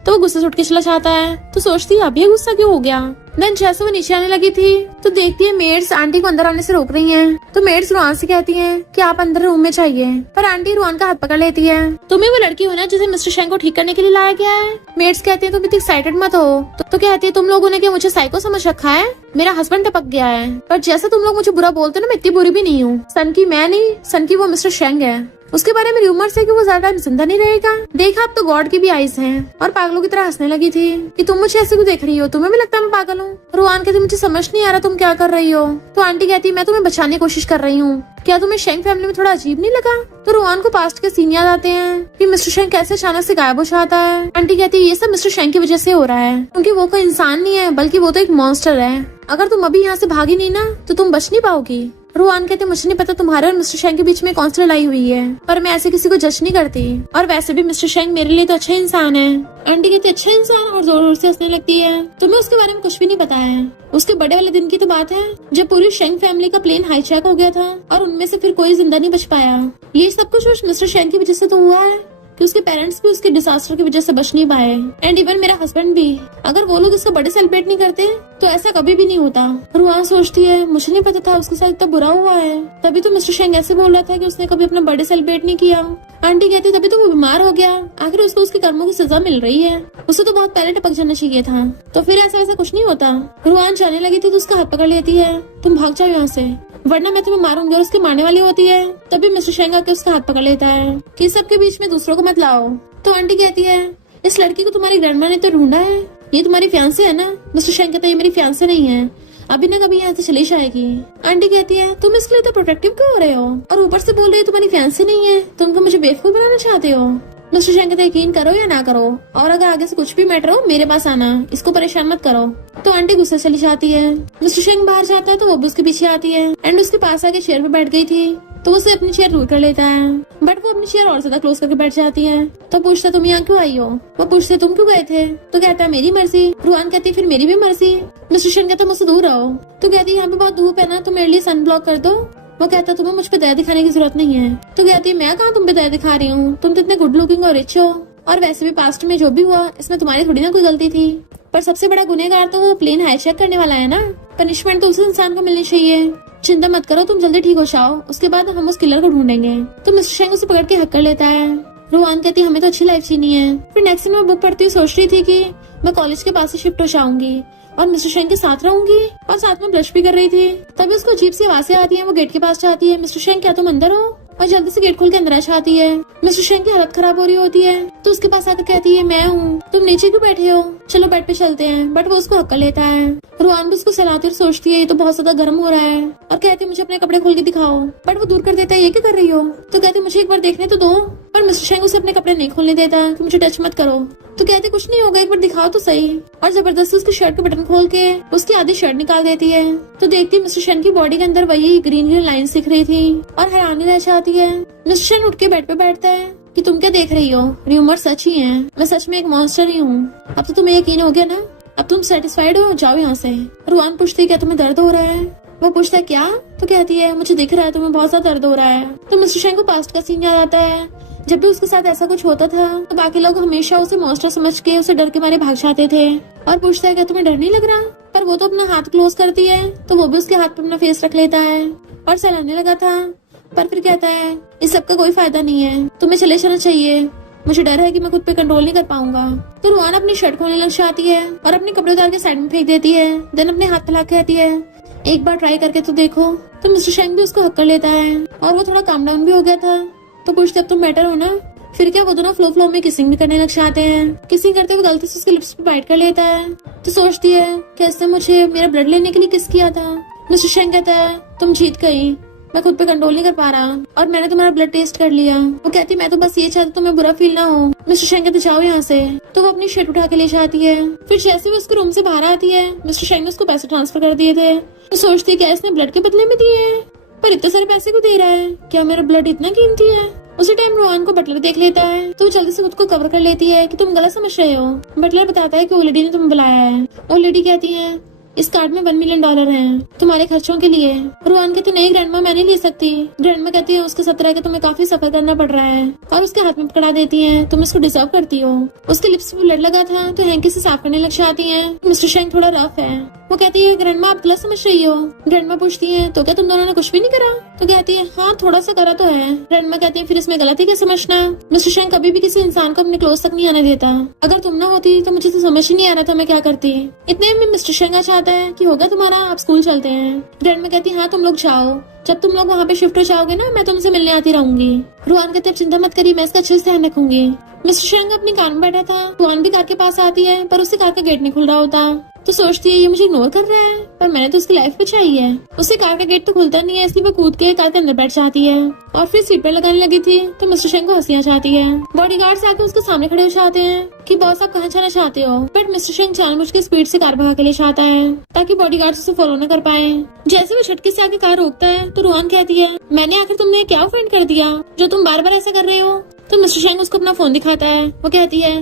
तो वो गुस्से से उठ के चला जाता है। तो सोचती है अब ये गुस्सा क्यों हो गया। देन जैसे वो नीचे आने लगी थी तो देखती है मेड्स आंटी को अंदर आने से रोक रही हैं। तो मेड्स रुआन से कहती हैं कि आप अंदर रूम में चाहिए पर आंटी रुआन का हाथ पकड़ लेती है। तुम्हें वो लड़की हो ना जिसे मिस्टर शेंग को ठीक करने के लिए लाया गया है। मेड्स कहती हैं तुम इतनी एक्साइटेड मत हो। तो कहती है तुम लोगों ने क्या मुझे साइको समझ रखा है, मेरा हस्बैंड टपक गया है पर जैसा तुम लोग मुझे बुरा बोलते हो ना मैं इतनी बुरी भी नहीं हूँ। सन की मैं नहीं, सन की वो मिस्टर शेंग है। उसके बारे में रूमर्स है कि वो ज्यादा टाइम जिंदा नहीं रहेगा। देखा, अब तो गॉड की भी आइज हैं। और पागलों की तरह हंसने लगी थी कि तुम मुझे ऐसे क्यों देख रही हो, तुम्हें भी लगता है मैं पागल हूँ। रुआन कहती मुझे समझ नहीं आ रहा तुम क्या कर रही हो। तो आंटी कहती मैं तुम्हें बचाने की कोशिश कर रही हूँ। क्या तुम्हें शेंग फैमिली में थोड़ा अजीब नहीं लगा? तो रुआन को पास्ट के सीन याद आते हैं कि मिस्टर शेंग कैसे अचानक से गायब हो जाता है। आंटी कहती है ये सब मिस्टर शेंग की वजह से हो रहा है, क्योंकि वो कोई इंसान नहीं है बल्कि वो तो एक मॉन्स्टर है। अगर तुम अभी यहाँ से भागी नहीं ना तो तुम बच नहीं पाओगी। रुआन कहते मुझे नहीं पता तुम्हारे और मिस्टर शेंग के बीच में कौन सी लड़ाई हुई है, पर मैं ऐसे किसी को जज नहीं करती। और वैसे भी मिस्टर शेंग मेरे लिए तो अच्छा इंसान है। आंटी कहती अच्छा इंसान, और जोर जोर से हंसने लगती है। तुम्हें उसके बारे में कुछ भी नहीं पता है। उसके बड़े वाले दिन की तो बात है जब पूरी शेंग फैमिली का प्लेन हाईजैक हो गया था और उनमें से फिर कोई जिंदा नहीं बच पाया। ये सब कुछ मिस्टर शेंग की वजह से तो हुआ है कि उसके पेरेंट्स भी उसके डिजास्टर की वजह से बच नहीं पाए, एंड इवन मेरा हस्बैंड भी। अगर वो लोग इसका बर्थडे सेलिब्रेट नहीं करते तो ऐसा कभी भी नहीं होता। रुआन सोचती है मुझे नहीं पता था उसके साथ इतना बुरा हुआ है, तभी तो मिस्टर शेंग ऐसे बोल रहा था कि उसने कभी अपना बर्थडे सेलिब्रेट नहीं किया। आंटी कहती तभी तो वो बीमार हो गया, आखिर उसको उसके कर्मों की सजा मिल रही है। उसे तो बहुत पहले टपक जाना चाहिए था। तो फिर ऐसा वैसा कुछ नहीं होता। रुआन जाने लगी थी तो उसका हाथ पकड़ लेती है, तुम भाग जाओ यहाँ से वरना मैं तुम्हें मारूंगी, और उसके मारने वाली होती है। तभी मिस्टर शेंग आके उसका हाथ पकड़ लेता है कि सबके बीच में दूसरों को मत लाओ। तो आंटी कहती है इस लड़की को तुम्हारी ग्रैंडमा ने तो ढूंढा है, ये तुम्हारी फियांसे है ना? मिस्टर शेंग कहता है ये मेरी फियांसे नहीं है, अभी ना कभी यहाँ से चली जाएगी। आंटी कहती है तुम इसके लिए तो प्रोटेक्टिव क्यों हो रहे हो, और ऊपर से बोल रही हो तुम्हारी फियांसे नहीं है, तुमको मुझे बेवकूफ बनाना चाहते हो। मिस्टर शेंग कहते यकीन करो या ना करो, और अगर आगे से कुछ भी मैटर हो मेरे पास आना, इसको परेशान मत करो। तो आंटी गुस्से चली जाती है। मिस्टर शेंग बाहर जाता है तो वो भी उसके पीछे आती है, एंड उसके पास आके चेयर पे बैठ गई थी तो उसे अपनी चेयर दूर कर लेता है, बट वो अपनी चेयर और ज्यादा क्लोज करके बैठ जाती है। तो पूछता तुम यहाँ क्यों आई हो? वो पूछते तुम क्यों गए थे? तो कहता है मेरी मर्जी। रुआन कहती फिर मेरी भी मर्जी। मिस्टर शेंग कहता मुझसे दूर रहो। तो कहती यहाँ पे बहुत धूप है ना, तो मेरे लिए सन ब्लॉक कर दो। वो कहता तुम्हें मुझ पे दया दिखाने की जरूरत नहीं है। तो कहती है मैं कहाँ तुम पे दया दिखा रही हूँ, तुम तो इतने गुड लुकिंग और रिच हो, और वैसे भी पास्ट में जो भी हुआ इसमें तुम्हारी थोड़ी ना कोई गलती थी, पर सबसे बड़ा गुनहगार तो वो प्लेन हाईजैक करने वाला है ना, पनिशमेंट तो उस इंसान को मिलनी चाहिए। चिंता मत करो, तुम जल्दी ठीक हो जाओ, उसके बाद हम उस किलर को ढूंढेंगे। तो मिस्टर शेंग उसे पकड़ के हक कर लेता है। रुआन कहती हमें तो अच्छी लाइफ जीनी है। फिर नेक्स्ट दिन मैं बुक पढ़ती हुई सोच रही थी कि मैं कॉलेज के पास से शिफ्ट हो जाऊंगी और मिस्टर शेंग के साथ रहूंगी, और साथ में ब्लश भी कर रही थी। तभी उसको अजीब सी आवाजें आती है। वो गेट के पास जाती है, मिस्टर शेंग क्या तुम अंदर हो? और जल्दी से गेट खोल के अंदर आ जाती है। मिस्टर शेंग की हालत खराब हो रही होती है तो उसके पास आकर कहती है मैं हूँ, तुम नीचे क्यों बैठे हो, चलो बेड पे चलते हैं। बट वो उसको हक कर लेता है। रुआन भी उसको सहलाती और सोचती है ये तो बहुत ज्यादा गर्म हो रहा है, और कहती है मुझे अपने कपड़े खोल के दिखाओ। बट वो दूर कर देता है ये क्या कर रही हो? तो कहती मुझे एक बार देखने तो दो। पर मिस्टर शेंग उसे अपने कपड़े नहीं खोलने देता कि मुझे टच मत करो। तो कहते कुछ नहीं होगा, एक बार दिखाओ तो सही, और जबरदस्ती उसकी शर्ट के बटन खोल के उसकी आधी शर्ट निकाल देती है। तो देखती है मिस्टर शेंग की बॉडी के अंदर वही ग्रीन ग्रीन लाइंस दिख रही थी और हैरानी रह जाती है। मिस्टर शेंग उठ के बेड पे बैठता है कि तुम क्या देख रही हो, र्यूमर सच ही है, मैं सच में एक मॉन्स्टर ही हूँ। अब तो तुम्हें यकीन हो गया ना, अब तुम सेटिस्फाइड हो, जाओ यहाँ से। रुआन पूछती है क्या तुम्हें दर्द हो रहा है? वो पूछता है क्या? तो कहती है मुझे दिख रहा है तुम्हें बहुत ज्यादा दर्द हो रहा है। तो मिस्टर शेंग को पास्ट का सीन याद आता है, जब भी उसके साथ ऐसा कुछ होता था तो बाकी लोग हमेशा उसे मॉन्स्टर समझ के उसे डर के मारे भाग जाते थे। और पूछता है क्या तुम्हें डर नहीं लग रहा? पर वो तो अपना हाथ क्लोज करती है तो वो भी उसके हाथ पे अपना फेस रख लेता है और सहलाने लगा था। पर फिर कहता है इस सब का कोई फायदा नहीं है, तुम्हें चले जाना चाहिए, मुझे डर है कि मैं खुद पे कंट्रोल नहीं कर पाऊंगा। तो रुआन अपनी शर्ट खोलने लग जाती है और अपने कपड़े उतार के साइड में फेंक देती है। देन अपने हाथ फैला के कहती है एक बार ट्राई करके तो देखो। तो मिस्टर शेंग भी उसको हक कर लेता है और वो थोड़ा काम डाउन भी हो गया था। तो पूछते अब तुम बेटर हो ना? फिर क्या वो दोनों फ्लो में किसिंग भी करने लग जाते हैं। किसिंग करते हुए गलती से उसके लिप्स पे बाइट कर लेता है। तो सोचती है कैसे मुझे मेरा ब्लड लेने के लिए किस किया था। मिस्टर शेंग कहता है तुम जीत गई, मैं खुद पे कंट्रोल नहीं कर पा रहा और मैंने तुम्हारा ब्लड टेस्ट कर लिया। वो कहती मैं तो बस ये चाहती तुम्हें बुरा फील ना हो। मिस्टर शेंग कहते जाओ यहाँ से। तो वो अपनी शर्ट उठा के ले जाती है। फिर जैसे वो उसके रूम से बाहर आती है, मिस्टर शेंग ने उसको पैसे ट्रांसफर कर दिए थे। तो सोचती है क्या इसने ब्लड के बदले में दिए हैं, पर इतने सारे पैसे क्यों दे रहा है, क्या मेरा ब्लड इतना कीमती है? उसी टाइम रुआन को बटलर देख लेता है तो जल्दी से खुद को कवर कर लेती है कि तुम गलत समझ रहे हो। बटलर बताता है कि वो लेडी ने तुम्हें बुलाया है। और लेडी कहती है इस कार्ड में $1 मिलियन हैं तुम्हारे खर्चों के लिए। रुआन कहती नहीं ग्रैंडमा मैं नहीं ले सकती। ग्रैंडमा कहती है उसके साथ रह के तुम्हें काफी सफर करना पड़ रहा है, और उसके हाथ में पकड़ा देती है तुम इसको डिजर्व करती हो। उसके लिप्स पे ब्लड लगा था तो हैंकी से साफ करने लग जाती है। मिस्टर शेंग थोड़ा रफ है वो कहती है ग्रैंडमा आप गलत समझ रही हो। ग्रैंडमा पूछती है तो क्या तुम दोनों ने कुछ भी नहीं करा? तो कहती है हाँ थोड़ा सा करा तो है। ग्रैंडमा कहती है फिर इसमें गलती क्या समझना? मिस्टर शेंग कभी भी किसी इंसान को अपने क्लोज तक नहीं आने देता। अगर तुम ना होती तो मुझे तो समझ ही नहीं आ रहा था मैं क्या करती। इतने में मिस्टर शेंग चाहता है कि होगा तुम्हारा, आप स्कूल चलते हैं। ग्रैंडमा कहती है हाँ तुम लोग जाओ, जब तुम लोग वहाँ पे शिफ्ट हो जाओगे ना मैं तुमसे मिलने आती रहूंगी। रुआन कहते चिंता मत करिए, मैं इसका अच्छे से ध्यान रखूंगी। मिस्टर शेंग अपनी कार में बैठा था। रुआन भी कार के पास आती है पर उससे कार का गेट नहीं खुल रहा होता। तो सोचती है ये मुझे इग्नोर कर रहा है, पर मैंने तो उसकी लाइफ बचाई है। उससे कार का गेट तो खुलता नहीं है, इसलिए वो कूद के कार के अंदर बैठ जाती है और फिर सीट पर लगाने लगी थी तो मिस्टर शेंग को हंसी आ जाती है। बॉडीगार्ड्स आके उसके सामने खड़े हो जाते हैं कि बॉस आप कहाँ जाना चाहते हो, बट मिस्टर शेंग जानबूझ के स्पीड से कार भगा के ले जाता है ताकि बॉडीगार्ड्स उसे फॉलो न कर पाए। जैसे वो झटके से आके कार रोकता है तो रुआन कहती है मैंने आखिर तुमने क्या ऑफेंड कर दिया जो तुम बार बार ऐसा कर रहे हो? तो मिस्टर शेंग उसको अपना फोन दिखाता है। वो कहती है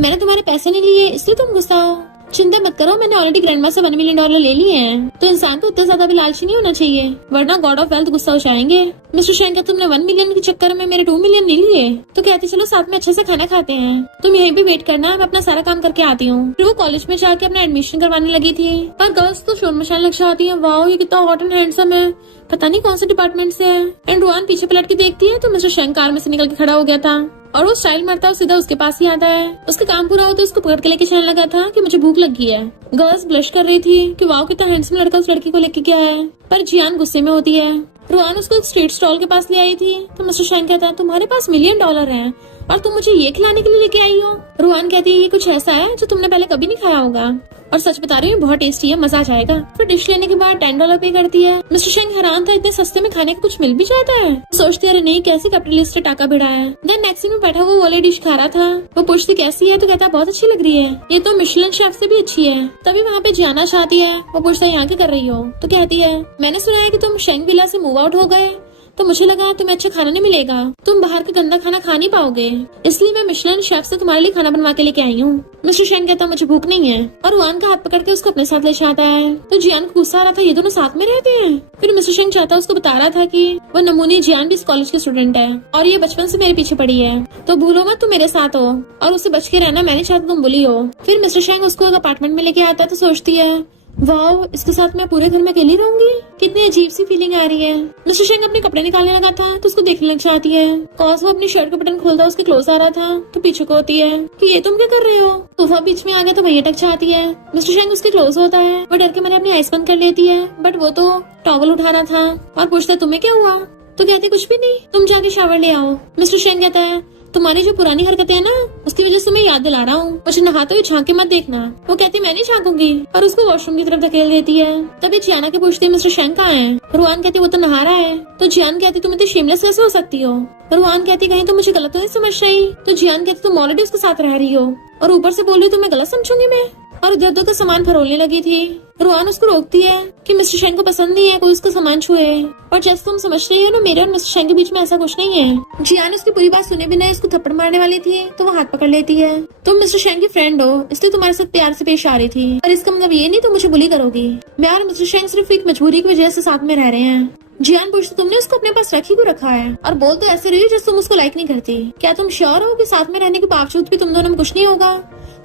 मैंने तुम्हारे पैसे नहीं लिए इसलिए तुम गुस्सा हो। चिंता मत करो, मैंने ऑलरेडी ग्रैंडमा से $1 मिलियन ले लिए हैं। तो इंसान को इतना ज्यादा भी लालची नहीं होना चाहिए वरना गॉड ऑफ वेल्थ गुस्सा हो जाएंगे। मिस्टर शेंग कहते तुमने 1 मिलियन के चक्कर में मेरे 2 मिलियन नहीं लिए। तो कहती चलो साथ में अच्छे से खाना खाते हैं, तुम यहीं पे वेट करना, मैं अपना सारा काम करके आती हूँ। फिर वो कॉलेज में जाके अपना एडमिशन करवाने लगी थी और गर्ल्स तो शोर मचाने लग जाती है, वाओ ये कितना हॉट एंड हैंडसम है, पता नहीं कौन से डिपार्टमेंट से है। एंड रुआन पीछे पलट के देखती है तो मिस्टर शेंग कार में से निकल के खड़ा हो गया था और वो स्टाइल मारता है सीधा उसके पास ही आता है। उसका काम पूरा होता है उसको पकड़ के लेके चलने लगा था कि मुझे भूख लगी है। गर्ल्स ब्लश कर रही थी कि वाओ कितना हैंडसम लड़का उस लड़की को लेके गया है, पर जियान गुस्से में होती है। रुआन उसको एक स्ट्रीट स्टॉल के पास ले आई थी तो मिस्टर शेंग कहता है तुम्हारे पास $1 मिलियन है और तुम मुझे ये खिलाने के लिए लेके आई हो। रुआन कहती है ये कुछ ऐसा है जो तुमने पहले कभी नहीं खाया होगा और सच बता रही हूँ बहुत टेस्टी है, मजा आ जाएगा। फिर डिश लेने के बाद $10 पे करती है। मिस्टर शेंग हैरान था इतने सस्ते में खाने का कुछ मिल भी जाता है। सोचती है अरे नहीं कैसी कैपिटलिस्ट टाका भिड़ा है। देन नेक्स्ट में बैठा वो वाली डिश खा रहा था। वो पूछती कैसी है तो कहता बहुत अच्छी लग रही है, ये तो मिशेलिन शेफ से भी अच्छी है। तभी वहाँ पे जाना चाहती है। वो पूछता है यहाँ क्या कर रही हो? तो कहती है मैंने सुना है कि तुम शेंग विला से मूव आउट हो गए तो मुझे लगा तुम्हें अच्छा खाना नहीं मिलेगा, तुम बाहर का गंदा खाना खा नहीं पाओगे, इसलिए मैं मिशेलिन शेफ से तुम्हारे लिए खाना बनवा के लेके आई हूँ। मिस्टर शेंग कहता मुझे भूख नहीं है और रुआन का हाथ पकड़ के उसको अपने साथ ले जाता है। तो जियान को गुस्सा आ रहा था ये दोनों साथ में रहते हैं। फिर मिस्टर शेंग चाहता उसको बता रहा था कि वो नमूनी जियान भी इस कॉलेज के स्टूडेंट है और ये बचपन से मेरे पीछे पड़ी है, तो भूलो मत तुम मेरे साथ हो और उससे बच के रहना, मैंने चाहता तुम बुली हो। फिर मिस्टर शेंग उसको एक अपार्टमेंट में लेके आता है तो सोचती है वाओ इसके साथ मैं पूरे घर में अकेली रहूंगी, कितनी अजीब सी फीलिंग आ रही है। मिस्टर शेंग अपने कपड़े निकालने लगा था तो उसको देखने लग जाती है। कॉज वो अपनी शर्ट का बटन खोलता उसके क्लोज आ रहा था तो पीछे को होती है कि ये तुम क्या कर रहे हो। तोहफा बीच में आ गया तो वही अटक जाती है। मिस्टर शेंग उसके क्लोज होता है, वो डर के मैंने अपनी आइस बंद कर लेती है बट वो तो टॉवल उठा रहा था और पूछता है तुम्हें क्या हुआ? तो कहते कुछ भी नहीं, तुम जाके शावर ले आओ। मिस्टर शेंग कहता है तुम्हारी जो पुरानी हरकतें है ना उसकी वजह से मैं याद दिला रहा हूँ, मुझे नहाते हुए झांक के मत देखना। वो कहती मैं नहीं झांकूंगी और उसको वॉशरूम की तरफ धकेल देती है। तभी जियाना के पूछती है मिस्टर शेंग कहाँ है? रुआन कहती वो तो नहा रहा है। तो जियान कहती तुम इतनी शेमलेस कैसे हो सकती हो? रुआन कहती कहीं तो मुझे गलत तो नहीं समझ रही। तो जियान कहती तुम ऑलरेडी उसके साथ रह रही हो और ऊपर से बोल रही हो तुम्हें गलत समझूंगी मैं, और इधर उधर का सामान फरोलने लगी थी। रुआन उसको रोकती है कि मिस्टर शेंग को पसंद नहीं है कोई उसका सामान छुए, और जैसे तुम समझ रही हो ना मेरे और मिस्टर शेंग के बीच में ऐसा कुछ नहीं है। जियान उसकी पूरी बात सुने बिना उसको थप्पड़ मारने वाली थी तो वो हाथ पकड़ लेती है। तुम मिस्टर शेंग की फ्रेंड हो इसलिए तुम्हारे साथ प्यार से पेश आ रही थी, पर इसका मतलब ये नहीं तुम मुझे बुली करोगी। मैं और मिस्टर शेंग सिर्फ एक मजबूरी की वजह से साथ में रह रहे हैं। जियान पूछती तुमने उसको अपने पास रखी क्यों रखा है, और बोल तो ऐसे रही जैसे तुम उसको लाइक नहीं करती। क्या तुम श्योर हो कि साथ में रहने के बावजूद भी तुम दोनों में कुछ नहीं होगा?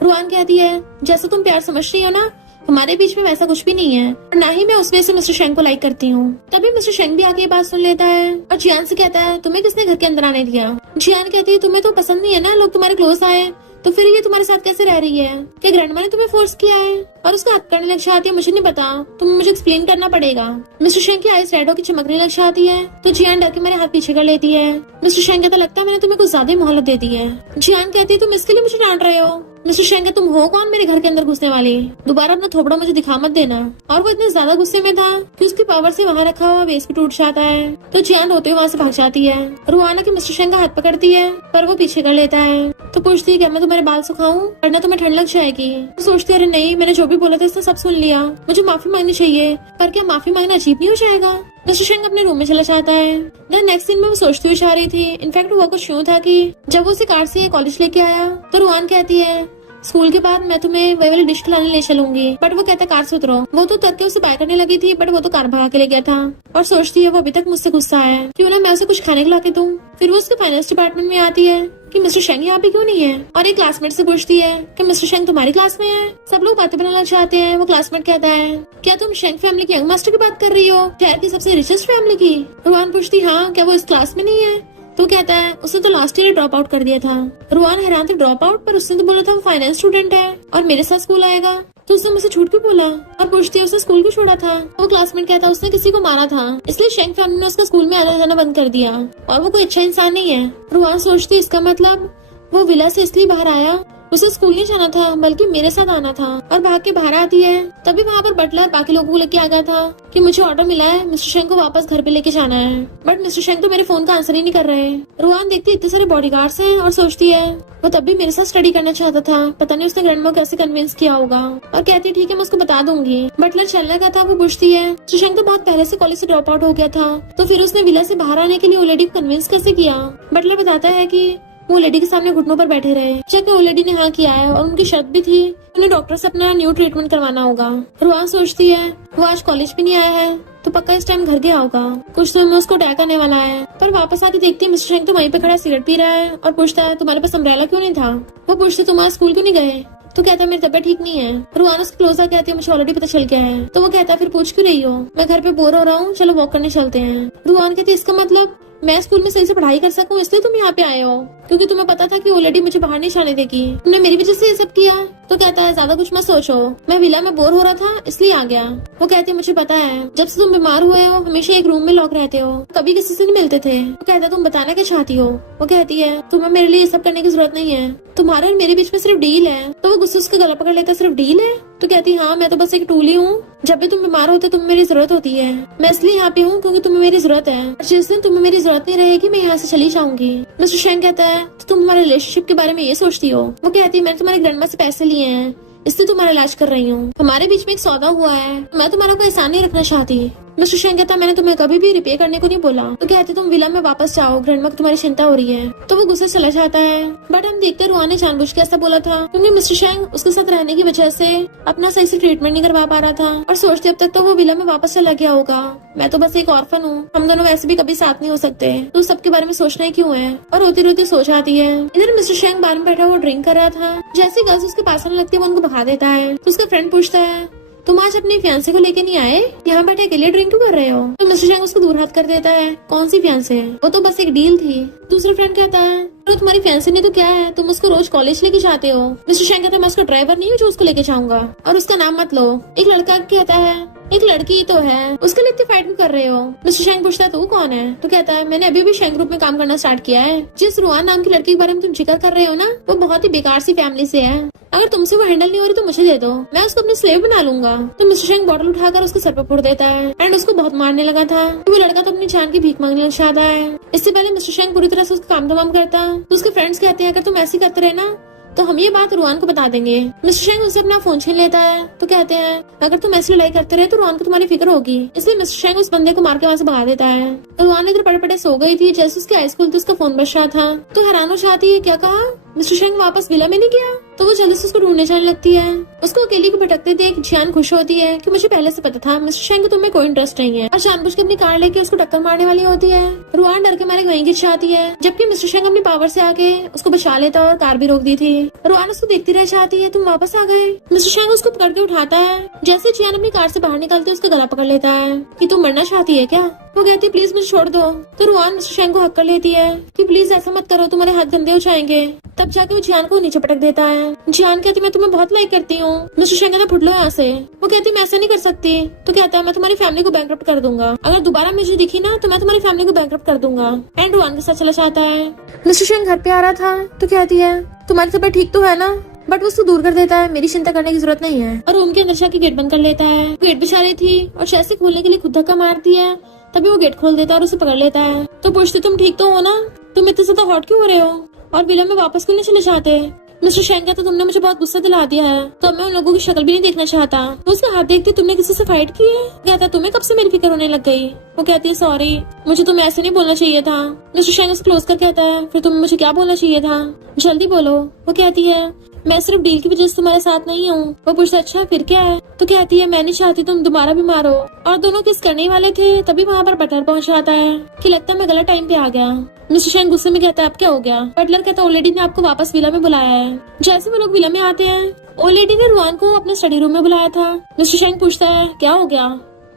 रुआन कहती है जैसे तुम प्यार समझ रही हो ना हमारे बीच में वैसा कुछ भी नहीं है और ना ही मैं उस वजह से मिस्टर शेंग को लाइक करती हूँ। तभी मिस्टर शेंग भी आके ये बात सुन लेता है और जियान से कहता है तुम्हें किसने घर के अंदर आने दिया? जियान कहती है तुम्हें तो पसंद नहीं है ना लोग तुम्हारे क्लोज आए, तो फिर ये तुम्हारे साथ कैसे रह रही है? क्या ग्रैंडमा ने तुम्हें फोर्स किया है? और उसका हाथ करने लग जाती है मुझे नहीं पता, तुम्हें मुझे एक्सप्लेन करना पड़ेगा। मिस्टर शेंग की आईज रेड होकर चमकने लग जाती है तो जियान डर के मेरे हाथ पीछे कर लेती है। मिस्टर शेंग कहता लगता है मैंने तुम्हें कुछ ज्यादा ही मोहलत दे दी है। जियान कहती है तुम इसके लिए मुझे डांट रहे हो? मिस्टर शेंग तुम हो कौन मेरे घर के अंदर घुसने वाली? दोबारा अपना थोपड़ा मुझे दिखा मत देना। और वो इतने ज्यादा गुस्से में था कि उसकी पावर से वहाँ रखा हुआ वेस्ट भी टूट जाता है तो जियान रोते हुए वहाँ से भाग जाती है। रुआना की मिस्टर शेंग का हाथ पकड़ती है पर वो पीछे कर लेता है तो पूछती है क्या मैं तुम्हारे बाल सुखाऊं वरना तुम्हें ठंड लग जाएगी। तो सोचती है अरे नहीं मैंने जो भी बोला था इसने सब सुन लिया, मुझे माफी मांगनी चाहिए, पर क्या माफी मांगना अजीब नहीं हो जाएगा? मिस्टर शेंग अपने रूम में चला जाता है। देन नेक्स्ट दिन में वो सोचती हुई जा रही थी। इनफैक्ट हुआ कुछ यूं था कि जब वो उसे कार से कॉलेज लेके आया तो रुआन कहती है स्कूल के बाद मैं तुम्हें वही वाली डिश खिलाने ले चलूंगी। बट वो कहता है कार से उतरो। वो तो उतर के उसे बाय करने लगी थी, बट वो तो कार भगा के ले गया था और सोचती है वो अभी तक मुझसे गुस्सा है, क्यों ना मैं उसे कुछ खाने खिला के दूं। फिर वो उसके फाइनेंस डिपार्टमेंट में आती है कि मिस्टर शेंग यहाँ पे क्यों नहीं है, और एक क्लासमेट से पूछती है कि मिस्टर शेंग तुम्हारी क्लास में है। सब लोग बातें बनाना चाहते हैं। वो क्लासमेट कहता है क्या तुम शेंग फैमिली के यंग मास्टर की बात कर रही हो, शहर की सबसे रिचेस्ट फैमिली की। रुआन पूछती हाँ, क्या वो इस क्लास में नहीं है। तो कहता है उसने तो लास्ट ईयर ड्रॉप आउट कर दिया था। रुआन हैरान था, ड्रॉप आउट? पर उसने तो बोला था वो फाइनेंस स्टूडेंट है और मेरे साथ स्कूल आएगा, तो उसने मुझसे झूठ क्यों बोला। और पूछती है उसने स्कूल क्यों छोड़ा था। वो क्लासमेट कहता है उसने किसी को मारा था, इसलिए शेंग फैमिली ने उसका स्कूल में आना जाना बंद कर दिया और वो कोई अच्छा इंसान नहीं है। रुआन सोचती इसका मतलब वो विला से इसलिए बाहर आया, उसे स्कूल नहीं जाना था बल्कि मेरे साथ आना था। और भाग के बाहर आती है, तभी वहाँ पर बटलर बाकी लोगों को लेके आ गया था कि मुझे ऑर्डर मिला है, मिस्टर शेंग को वापस घर पे लेके जाना है। बट मिस्टर शेंग तो मेरे फोन का आंसर ही नहीं कर रहे। रुआन देखती इतने सारे बॉडीगार्ड्स हैं और सोचती है वो तब भी मेरे साथ स्टडी करना चाहता था, पता नहीं उसने ग्रैंडमा को कैसे कन्विंस किया होगा। और कहती है ठीक है मैं उसको बता दूंगी। बटलर चलने का था, वो पूछती है मिस्टर शेंग तो बहुत पहले से कॉलेज से ड्रॉप आउट हो गया था, तो फिर उसने विला से बाहर आने के लिए वो लेडी को कन्विंस कैसे किया। बटलर बताता है कि वो लेडी के सामने घुटनों पर बैठे रहे, जबकि वो लेडी ने हाँ किया है और उनकी शर्त भी थी उन्हें डॉक्टर से अपना न्यू ट्रीटमेंट करवाना होगा। रुआन सोचती है वो आज कॉलेज भी नहीं आया है तो पक्का इस टाइम घर गया होगा, कुछ तो में उसको अटैक आने वाला है। पर वापस आके देखती है मिस्टर शेंग तो वहीं पे खड़ा सिगरेट पी रहा है और पूछता है तुम्हारे पास अम्ब्रेला क्यों नहीं था। वो पूछते तुम आज स्कूल क्यों नहीं गए। तो कहता है मेरी तबीयत ठीक नहीं है। रुआन उसके क्लोज आके कहती है मुझे ऑलरेडी पता चल गया है। तो वो कहता है फिर पूछ क्यों रही हो, मैं घर पे बोर हो रहा हूँ, चलो वॉक करने चलते हैं। रुआन कहती है इसका मतलब मैं स्कूल में सही से पढ़ाई कर सकूं इसलिए तुम यहाँ पे आए हो, क्योंकि तुम्हें पता था कि वो लेडी मुझे बाहर नहीं जाने देगी, तुमने मेरी वजह से ये सब किया। तो कहता है ज्यादा कुछ मत सोचो, मैं विला में बोर हो रहा था इसलिए आ गया। वो कहती है मुझे पता है जब से तुम बीमार हुए हो हमेशा एक रूम में लॉक रहते हो, कभी किसी से नहीं मिलते थे। वो कहता है तुम बताना क्या चाहती हो। वो कहती है तुम्हें मेरे लिए ये सब करने की जरूरत नहीं है, तुम्हारे और मेरे बीच में सिर्फ डील है। तो वो गुस्से से गला पकड़ लेता सिर्फ डील है। तो कहती हाँ मैं तो बस एक टूल ही हूँ, जब भी तुम बीमार होते तुम्हें मेरी जरूरत होती है, मैं इसलिए यहाँ पे हूँ क्योंकि तुम्हें मेरी जरूरत है, और जिस दिन तुम्हें मेरी जरूरत नहीं रहेगी मैं यहाँ से चली जाऊंगी। मिस्टर शेंग कहता है तो तुम हमारे रिलेशनशिप के बारे में ये सोचती हो। वो कहती है मैंने तुम्हारी ग्रैंडमा से पैसे लिए हैं इसलिए तुम्हारा इलाज कर रही हूँ, हमारे बीच में एक सौदा हुआ है, मैं तुम्हारा कोई एहसान नहीं रखना चाहती। मिस्टर शेंग कहता मैंने तुम्हें कभी भी रिपे करने को नहीं बोला। तो कहते तुम विला में वापस जाओ, ग्रैंडमा को तुम्हारी चिंता हो रही है। तो वो गुस्से चला जाता है। बट हम देखते रुआन ने जानबूझ के ऐसा बोला था क्योंकि मिस्टर शेंग उसके साथ रहने की वजह से अपना सही से ट्रीटमेंट नहीं करवा पा रहा था और सोचते अब तक तो वो विला में वापस चला गया होगा, मैं तो बस एक ऑर्फन हूँ, हम दोनों वैसे भी कभी साथ नहीं हो सकते, तो सबके बारे में सोचना ही क्यों है। और रोती रोती सो जाती है। इधर मिस्टर शेंग बार में बैठा वो ड्रिंक कर रहा था, जैसे गर्ल्स उसके पास आने लगती है वो उनको भगा देता है। तो उसका फ्रेंड पूछता है तुम आज अपने फियांसे को लेके नहीं आए, यहाँ बैठे अकेले ड्रिंक क्यों कर रहे हो। तो मिस्टर शेंग उसको दूर हाथ कर देता है, कौन सी फियांसे है, वो तो बस एक डील थी। दूसरा फ्रेंड कहता है तो तुम्हारी फियांसे नहीं तो क्या है, तुम उसको रोज कॉलेज लेके जाते हो। मिस्टर शेंग कहता है मैं उसका ड्राइवर नहीं हूँ जो उसको लेके जाऊंगा, और उसका नाम मत लो। एक लड़का कहता है एक लड़की तो है, उसके लिए इतनी फाइट क्यों कर रहे हो। मिस्टर शेंग पूछता है तू कौन है। तो कहता है मैंने अभी शेंग ग्रुप में काम करना स्टार्ट किया है, जिस रुआन नाम की लड़की के बारे में तुम जिक्र कर रहे हो ना वो बहुत ही बेकार सी फैमिली से है, अगर तुमसे वो हैंडल नहीं हो रही तो मुझे दे दो, मैं उसको अपनी स्लेव बना लूंगा। तो मिस्टर शेंग बॉटल उठाकर उसके सर पर फोड़ देता है एंड उसको बहुत मारने लगा था। तो वो लड़का तो अपनी जान की भीख मांगने लग जाता है। इससे पहले मिस्टर शेंग पूरी तरह से उसका काम तमाम करता, तो उसके फ्रेंड्स कहते हैं अगर तुम ऐसे करते रहे ना तो हम ये बात रुआन को बता देंगे। मिस्टर शेंग उससे अपना फोन छीन लेता है। तो कहते हैं अगर तुम ऐसी लड़ाई करते रहे तो रुआन को तुम्हारी फिक्र होगी, इसलिए मिस्टर शेंग उस बंदे को मार के वहाँ से भगा देता है। तो रुआन इधर पड़े पड़े सो गई थी, जैसे उसकी हाई स्कूल थी उसका फोन बज रहा था। तो हैरान हो जाती है क्या कहा, मिस्टर शेंग वापस विला में नहीं गया। तो वो जल्दी से उसको ढूंढने जाने लगती है। उसको अकेली को भटकते देख जियान खुश होती है कि मुझे पहले से पता था मिस्टर शेंग को तुम्हें कोई इंटरेस्ट नहीं है, और जानबूझ के अपनी कार लेके उसको टक्कर मारने वाली होती है। रुआन डर के मारे वहीं गिर जाती है, जबकि मिस्टर शेंग अपनी पावर से आके उसको बचा लेता और कार भी रोक दी थी। रुआन उसको देखती रह जाती है, तुम वापस आ गए। मिस्टर शेंग उसको पकड़ के उठाता है। जैसे जियान अपनी कार से बाहर निकलते उसका गला पकड़ लेता है कि तुम मरना चाहती है क्या। वो कहती है प्लीज मुझे छोड़ दो। तो रुआन मिस्टर शेंग को हक कर लेती है कि प्लीज ऐसा मत करो, तुम्हारे हाथ गंदे हो जाएंगे। तब जाके वो जियान को नीचे पटक देता है। जियान कहती मैं तुम्हें बहुत लाइक करती हूँ। मिस्टर शेंग कहता फुट लो यहाँ से। वो कहती मैं ऐसा नहीं कर सकती। तो कहता है मैं तुम्हारी फैमिली को बैंकरप्ट कर दूंगा, अगर दोबारा मुझे दिखी ना तो मैं तुम्हारी फैमिली को बैंकरप्ट कर दूंगा। एंड रुआन के साथ चला जाता है। मिस्टर शेंग घर पे आ रहा था तो कहती है तुम्हारी तबीयत ठीक तो है ना, बट वो उसको दूर कर देता है, मेरी चिंता करने की जरूरत नहीं है, और रूम के अंदर जाके गेट बंद कर लेता है। गेट बिछा रही थी और जैसे खोलने के लिए खुद धक्का मारती है, तभी वो गेट खोल देता है और उसे पकड़ लेता है। तो पूछती तुम ठीक तो हो ना, तुम इतने ज्यादा हॉट क्यों हो रहे हो और विला में वापस क्यों नहीं चले जाते। मिस्टर शेंग कहता तुमने मुझे बहुत गुस्सा दिला दिया है, तो अब मैं उन लोगों की शक्ल भी नहीं देखना चाहता। वो उसका हाथ देखती तुमने किसी से फाइट की है। कहता तुम्हें कब से मेरी फिक्र होने लग गई। वो कहती है सॉरी, मुझे तुम्हें ऐसे नहीं बोलना चाहिए था। मिस्टर शेंग उसे क्लोज कर कहता है फिर तुम्हें मुझे क्या बोलना चाहिए था, जल्दी बोलो। वो कहती है मैं सिर्फ डील की वजह से तुम्हारे साथ नहीं हूँ। वो पूछता अच्छा फिर क्या है? तो कहती है मैं नहीं चाहती तुम दोबारा बीमार हो। और दोनों किस करने वाले थे तभी वहाँ पर बटलर पहुँच आता है कि लगता है मैं गलत टाइम पे आ गया। मिस्टर शेंग गुस्से में कहता है अब क्या हो गया? बटलर कहता है ओल्ड लेडी ने आपको वापस विला में बुलाया है। जैसे वो लोग विला में आते हैं ओल्ड लेडी ने रुआन को अपने स्टडी रूम में बुलाया था। मिस्टर शेंग पूछता है क्या हो गया?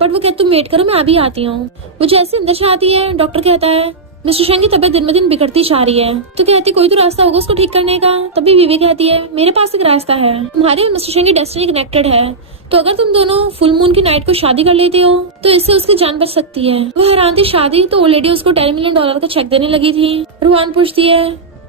बट वो कहते तुम वेट करो मैं अभी आती हूँ। वो जैसे अंदर से आती है डॉक्टर कहता है मिस्टर शेंग की तबीयत दिन ब दिन बिगड़ती जा रही है। तो कहती कोई तो रास्ता होगा उसको ठीक करने का। तभी विवी कहती है मेरे पास एक रास्ता है, तुम्हारे और मिस्टर शेंग की डेस्टिनी कनेक्टेड है। तो अगर तुम दोनों फुल मून की नाइट को शादी कर लेते हो तो इससे उसकी जान बच सकती है। वो हैरान थी शादी तो ओल्ड लेडी उसको $10 मिलियन का चेक देने लगी थी। रुआन पूछती है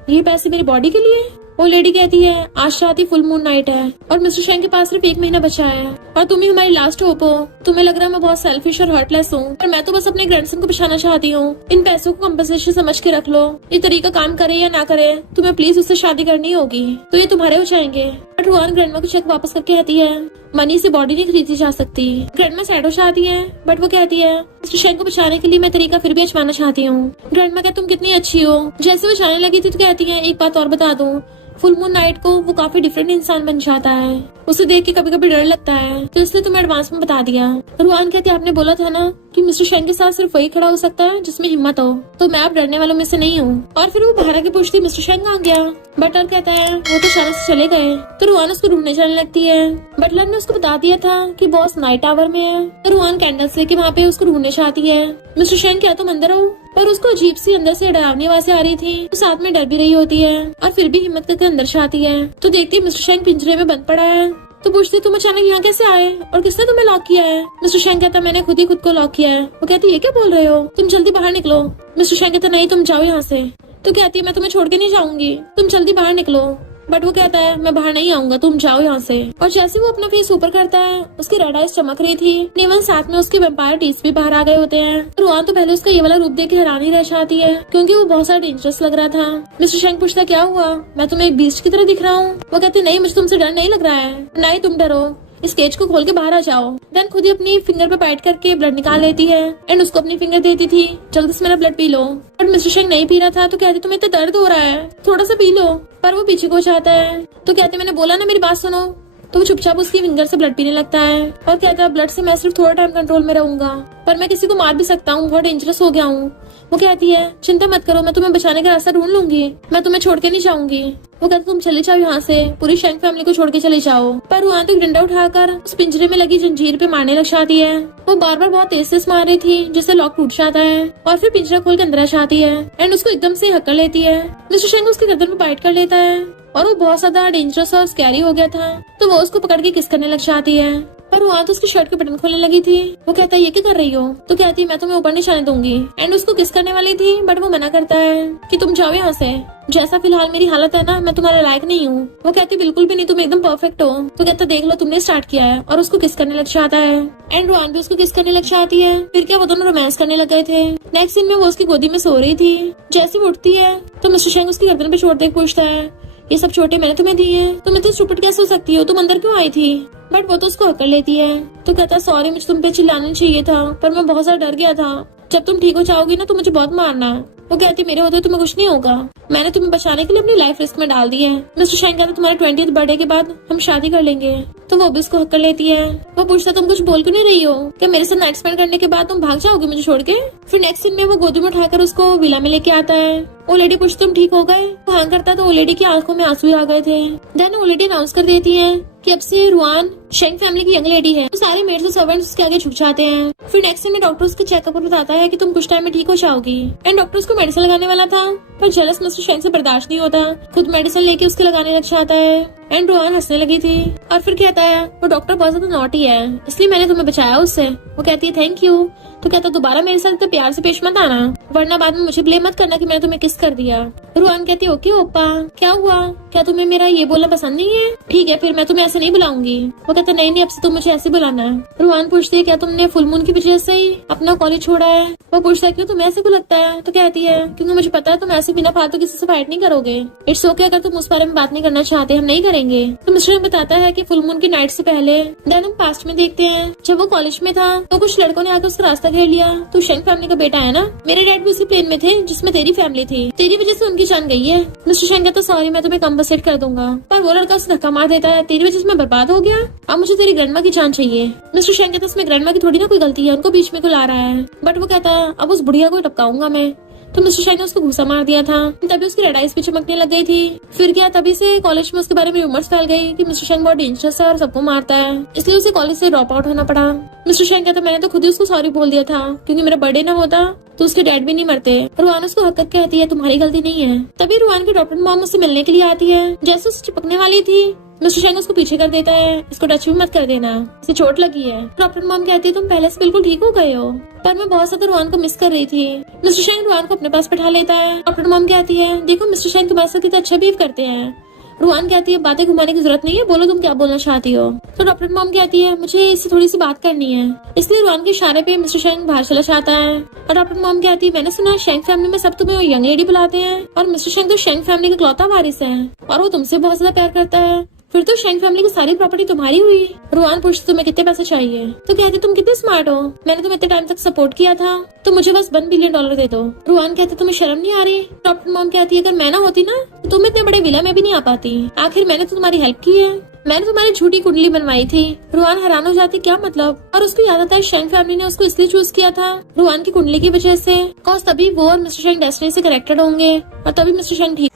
ये पैसे मेरी बॉडी के लिए? वो लेडी कहती है आज शादी फुल मून नाइट है और मिस्टर शेंग के पास सिर्फ 1 महीना बचा है और तुम ही हमारी लास्ट होप हो। तुम्हें लग रहा है मैं बहुत सेल्फिश और हर्टलेस हूँ पर मैं तो बस अपने ग्रैंडसन को बचाना चाहती हूँ। इन पैसों को कंपनसेशन समझ के रख लो। ये तरीका काम करे या ना करे तुम्हें प्लीज उससे शादी करनी होगी तो ये तुम्हारे हो जाएंगे। बट रुआन ग्रैंडमा को चेक वापस करके कहती है मनी से बॉडी नहीं खरीदी जा सकती। ग्रैंडमा सैड हो जाती है बट वो कहती है मिस्टर शेंग को बचाने के लिए मैं तरीका फिर भी आजमाना चाहती हूँ। ग्रैंडमा कहती तुम कितनी अच्छी हो। जैसे वो जाने लगी थी तो कहती है एक बात और बता दूं फुल मून नाइट को वो काफी डिफरेंट इंसान बन जाता है। उसे देख के कभी कभी डर लगता है तो इसलिए तुम्हें एडवांस में बता दिया। रुआन कहती है आपने बोला था ना कि मिस्टर शेंग के साथ सिर्फ वही खड़ा हो सकता है जिसमें हिम्मत हो तो मैं अब डरने वालों में से नहीं हूँ। और फिर वो बाहर आके पूछती मिस्टर शेंग कहाँ गया? बटलर कहता है वो तो अचानक से चले गए। तो रुआन उसको ढूंढने चलने लगती है। बटलर ने उसको बता दिया था कि बॉस नाइट टावर में है तो रुआन कैंडल्स लेके वहाँ पे उसको ढूंढने चाहती है। मिस्टर शेंग क्या तुम अंदर हो? पर उसको अजीब सी अंदर से डरावनी आवाजें आ रही थी तो साथ में डर भी रही होती है और फिर भी हिम्मत करके अंदर से आती है तो देखती मिस्टर शेंग पिंजरे में बंद पड़ा है। तो पूछती तुम अचानक यहाँ कैसे आए और किसने तुम्हें लॉक किया है? मिस्टर शेंग कहता मैंने खुद ही खुद को लॉक किया है। वो कहती ये क्या बोल रहे हो? तुम जल्दी बाहर निकलो। मिस्टर शेंग कहता नहीं तुम जाओ यहाँ से। तो कहती है मैं तुम्हें छोड़ के नहीं जाऊंगी, तुम जल्दी बाहर निकलो। बट वो कहता है मैं बाहर नहीं आऊंगा, तुम जाओ यहाँ से। और जैसे वो अपना फेस ऊपर करता है उसकी रेड आइज चमक रही थी। नेवल साथ में उसके वेम्पायर टीथ भी बाहर आ गए होते हैं। रुआन तो पहले उसका ये वाला रूप देख के हैरानी रह जाती है क्योंकि वो बहुत सारा डेंजरस लग रहा था। मिस्टर शेंग पूछता क्या हुआ, मैं तुम्हें एक बीस्ट की तरह दिख रहा हूँ? वो कहती नहीं मुझे तुमसे डर नहीं लग रहा है। नहीं तुम डरो, इस केज को खोल के बाहर आ जाओ। देन खुद ही अपनी फिंगर पे बाइट करके ब्लड निकाल लेती है एंड उसको अपनी फिंगर देती थी जल्दी से मेरा blood P low. But mister शेंग नहीं पी रहा था तो कहती तुम्हें इतना दर्द हो रहा है थोड़ा सा पी लो। पर वो पीछे को जाता है तो कहते मैंने बोला ना मेरी बात सुनो। तो वो चुपचाप उसकी फिंगर से ब्लड पीने लगता है और कहता है ब्लड से मैं सिर्फ थोड़ा टाइम कंट्रोल में रहूंगा पर मैं किसी को मार भी सकता हूँ, बहुत डेंजरस हो गया हूँ। वो कहती है चिंता मत करो मैं तुम्हें बचाने का रास्ता ढूंढ लूंगी, मैं तुम्हें छोड़ के नहीं जाऊंगी। वो कहता तुम चले जाओ यहाँ से, पूरी शेंग फैमिली को छोड़ के चले जाओ। पर रुआन तो एक डंडा उठाकर उस पिंजरे में लगी जंजीर पे मारने लग जाती है। वो बार बार बहुत तेज से मार रही थी जिससे लॉक टूट जाता है और फिर पिंजरा खोल के अंदर आ जाती है एंड उसको एकदम से हक्कर लेती है। मिस्टर शेंग उसके गर्दन में बाइट कर लेता है और वो बहुत ज्यादा डेंजरस और स्कैरी हो गया था तो वो उसको पकड़ के किस करने लग जाती है। पर वहाँ तो उसकी शर्ट के बटन खोलने लगी थी। वो कहता है ये क्या कर रही हो? तो कहती है मैं तुम्हें ऊपर नहीं जाने दूंगी एंड उसको किस करने वाली थी बट वो मना करता है कि तुम जाओ यहाँ से, जैसा फिलहाल मेरी हालत है ना मैं तुम्हारे लायक नहीं हूँ। वो कहती बिल्कुल भी नहीं, तुम एकदम परफेक्ट हो। तो कहता देख लो तुमने स्टार्ट किया है और उसको किस करने लग जाता है एंड रुआन भी उसको किस करने लग जाती है। फिर क्या वो दोनों रोमांस करने लग गए थे। नेक्स्ट सीन में वो उसकी गोदी में सो रही थी। जैसे वो उठती है तो मिस्टर शेंग उसकी गर्दन पे चोट देख पूछता है ये सब चोटें मैंने तुम्हें दी है, तुम इतनी स्टूपिड कैसे हो सकती हो, तुम अंदर क्यों आई थी? बट वो तो उसको हकड़ लेती है तो कहता सॉरी मुझे तुम पे चिल्लाना चाहिए था पर मैं बहुत ज्यादा डर गया था, जब तुम ठीक हो जाओगी ना तो मुझे बहुत मारना। वो कहती मेरे होते तुम्हें कुछ नहीं होगा, मैंने तुम्हें बचाने के लिए अपनी लाइफ रिस्क में डाल दी है। मिस्टर शेंग कहता तुम्हारे 20th बर्थडे के बाद हम शादी कर लेंगे। तो वो भी उसको हक्कर लेती है। वो पूछता तुम कुछ बोल क्यों नहीं रही हो, क्या मेरे साथ नाइट स्पेंड करने के बाद तुम भाग जाओगे मुझे छोड़ के? फिर नेक्स्ट सीन में वो गोदी में उठाकर उसको विला में लेके आता है। वो लेडी पूछती तुम ठीक हो गए? वो हाँ करता तो वो लेडी की आंखों में आंसू आ गए थे। देन वो लेडी अनाउंस कर देती है कि अब से रुआन शेंग फैमिली की यंग लेडी है। तो सारे मेड्स और सर्वेंट्स उसके आगे झुक जाते हैं। फिर नेक्स्ट सीन में डॉक्टर उसके चेकअप पर बताता है कि तुम कुछ टाइम में ठीक हो जाओगी एंड डॉक्टर उसको मेडिसिन लगाने वाला था पर जेलस मिस्टर शेंग से बर्दाश्त नहीं होता, खुद मेडिसिन लेके उसके लगाने लग जाता है एंड रुआन हंसने लगी थी और फिर कहता है वो डॉक्टर बहुत ज्यादा नॉटी है इसलिए मैंने तुम्हें बचाया उससे। वो कहती है थैंक यू। तो कहता दोबारा मेरे साथ इतना प्यार से पेश मत आना वरना बाद में मुझे ब्लेम मत करना कि मैंने तुम्हें किस कर दिया। रुआन कहती ओके ओप्पा क्या हुआ, क्या तुम्हें मेरा ये बोलना पसंद नहीं है? ठीक है फिर मैं तुम्हें ऐसे नहीं बुलाऊंगी। वो कहता नहीं नहीं, अब से तुम मुझे ऐसे बुलाना है। रुआन पूछती है क्या तुमने फुल मून की वजह से ही अपना कॉलेज छोड़ा है? वो पूछता है क्यों तुम्हें ऐसे क्यों लगता है? तो कहती है क्योंकि मुझे पता है तुम ऐसे बिना फालतू किसी से फाइट नहीं करोगे। इट्स ओके, अगर तुम उस बारे में बात नहीं करना चाहते हम नहीं करेंगे। तो मिस्टर यंग बताता है कि फुल मून की नाइट से पहले देन हम पास्ट में देखते हैं, जब वो कॉलेज में था तो कुछ लड़कों ने आकर उसका रास्ता घेर लिया। तू शेंग फैमिली का बेटा है ना? मेरे डैड भी उसी प्लेन में थे जिसमें तेरी फैमिली थी, तेरी वजह से उनकी जान गई है। मिस्टर शेंग कहता सॉरी, मैं तुम्हें कंपनसेट कर दूंगा, पर वो लड़का उसे धक्का मार देता है, तेरी वजह से मैं बर्बाद हो गया, अब मुझे तेरी ग्रैंडमा की जान चाहिए। मिस्टर शेंग कहता इसमें ग्रैंडमा की थोड़ी ना कोई गलती है, उनको बीच में क्यों ला रहा है? बट वो कहता अब उस बुढ़िया को टपकाऊंगा मैं। तो मिस्टर शेंग ने उसको घूसा मार दिया था, तभी उसकी रेड आइज भी चमकने लग गई थी। फिर क्या, तभी से कॉलेज में उसके बारे में रूमर्स फैल गई कि मिस्टर शेंग बहुत डेंजरस है और सबको मारता है, इसलिए उसे कॉलेज से ड्रॉप आउट होना पड़ा। मिस्टर शेंग कहता मैंने तो खुद ही उसको सॉरी बोल दिया था, क्योंकि मेरा बर्थडे ना होता तो उसके डैड भी नहीं मरते। रुआन उसको हक कहती है तुम्हारी गलती नहीं है। तभी रुआन की डॉक्टर मॉम उससे मिलने के लिए आती है। जैसे उसे चिपकने वाली थी मिस्टर शेंग उसको पीछे कर देता है, इसको टच भी मत कर देना, इसे चोट लगी है। डॉक्टर मॉम कहती है तुम पहले से बिल्कुल ठीक हो गए हो, पर मैं बहुत ज्यादा रुआन को मिस कर रही थी। मिस्टर शेंग रुआन को अपने पास बैठा लेता है। डॉक्टर मॉम कहती है देखो मिस्टर शेंग तुम्हारे साथ कितना अच्छा बिहेव करते हैं। रुआन कहती है बातें घुमाने की जरूरत नहीं है, बोलो तुम क्या बोलना चाहती हो। तो डॉक्टर मॉम कहती है मुझे इससे थोड़ी सी बात करनी है, इसलिए रुआन के इशारे पे मिस्टर शेंग बाहर चला जाता है। और डॉक्टर मॉम कहती है मैंने सुना शेंग फैमिली में सब तुम्हें यंग लेडी बुलाते हैं, और मिस्टर शेंग तो शेंग फैमिली का इकलौता वारिस है और वो तुमसे बहुत ज्यादा प्यार करता है, फिर तो शेंग फैमिली की सारी प्रॉपर्टी तुम्हारी हुई। रुआन पूछती तुम्हें कितने पैसे चाहिए? तो कहती तुम कितने स्मार्ट हो, मैंने तुम्हें इतने टाइम तक सपोर्ट किया था, तो मुझे बस $1 बिलियन दे दो। रुआन कहते तुम्हें शर्म नहीं आ रही? डॉक्टर मॉम कहती है अगर मैं ना होती ना तो तुम इतने बड़े विला में भी नहीं आ पाती, आखिर मैंने तो तुम्हारी हेल्प की है, मैंने तुम्हारी झूठी कुंडली बनवाई थी। रुआन हैरान हो जाती क्या मतलब, और उसको याद आता है शेंग फैमिली ने उसको इसलिए चूज किया था रुआन की कुंडली की वजह से, कॉज तभी वो और मिस्टर शेंग डेस्टिनी से कनेक्टेड होंगे और तभी मिस्टर शेंग ठीक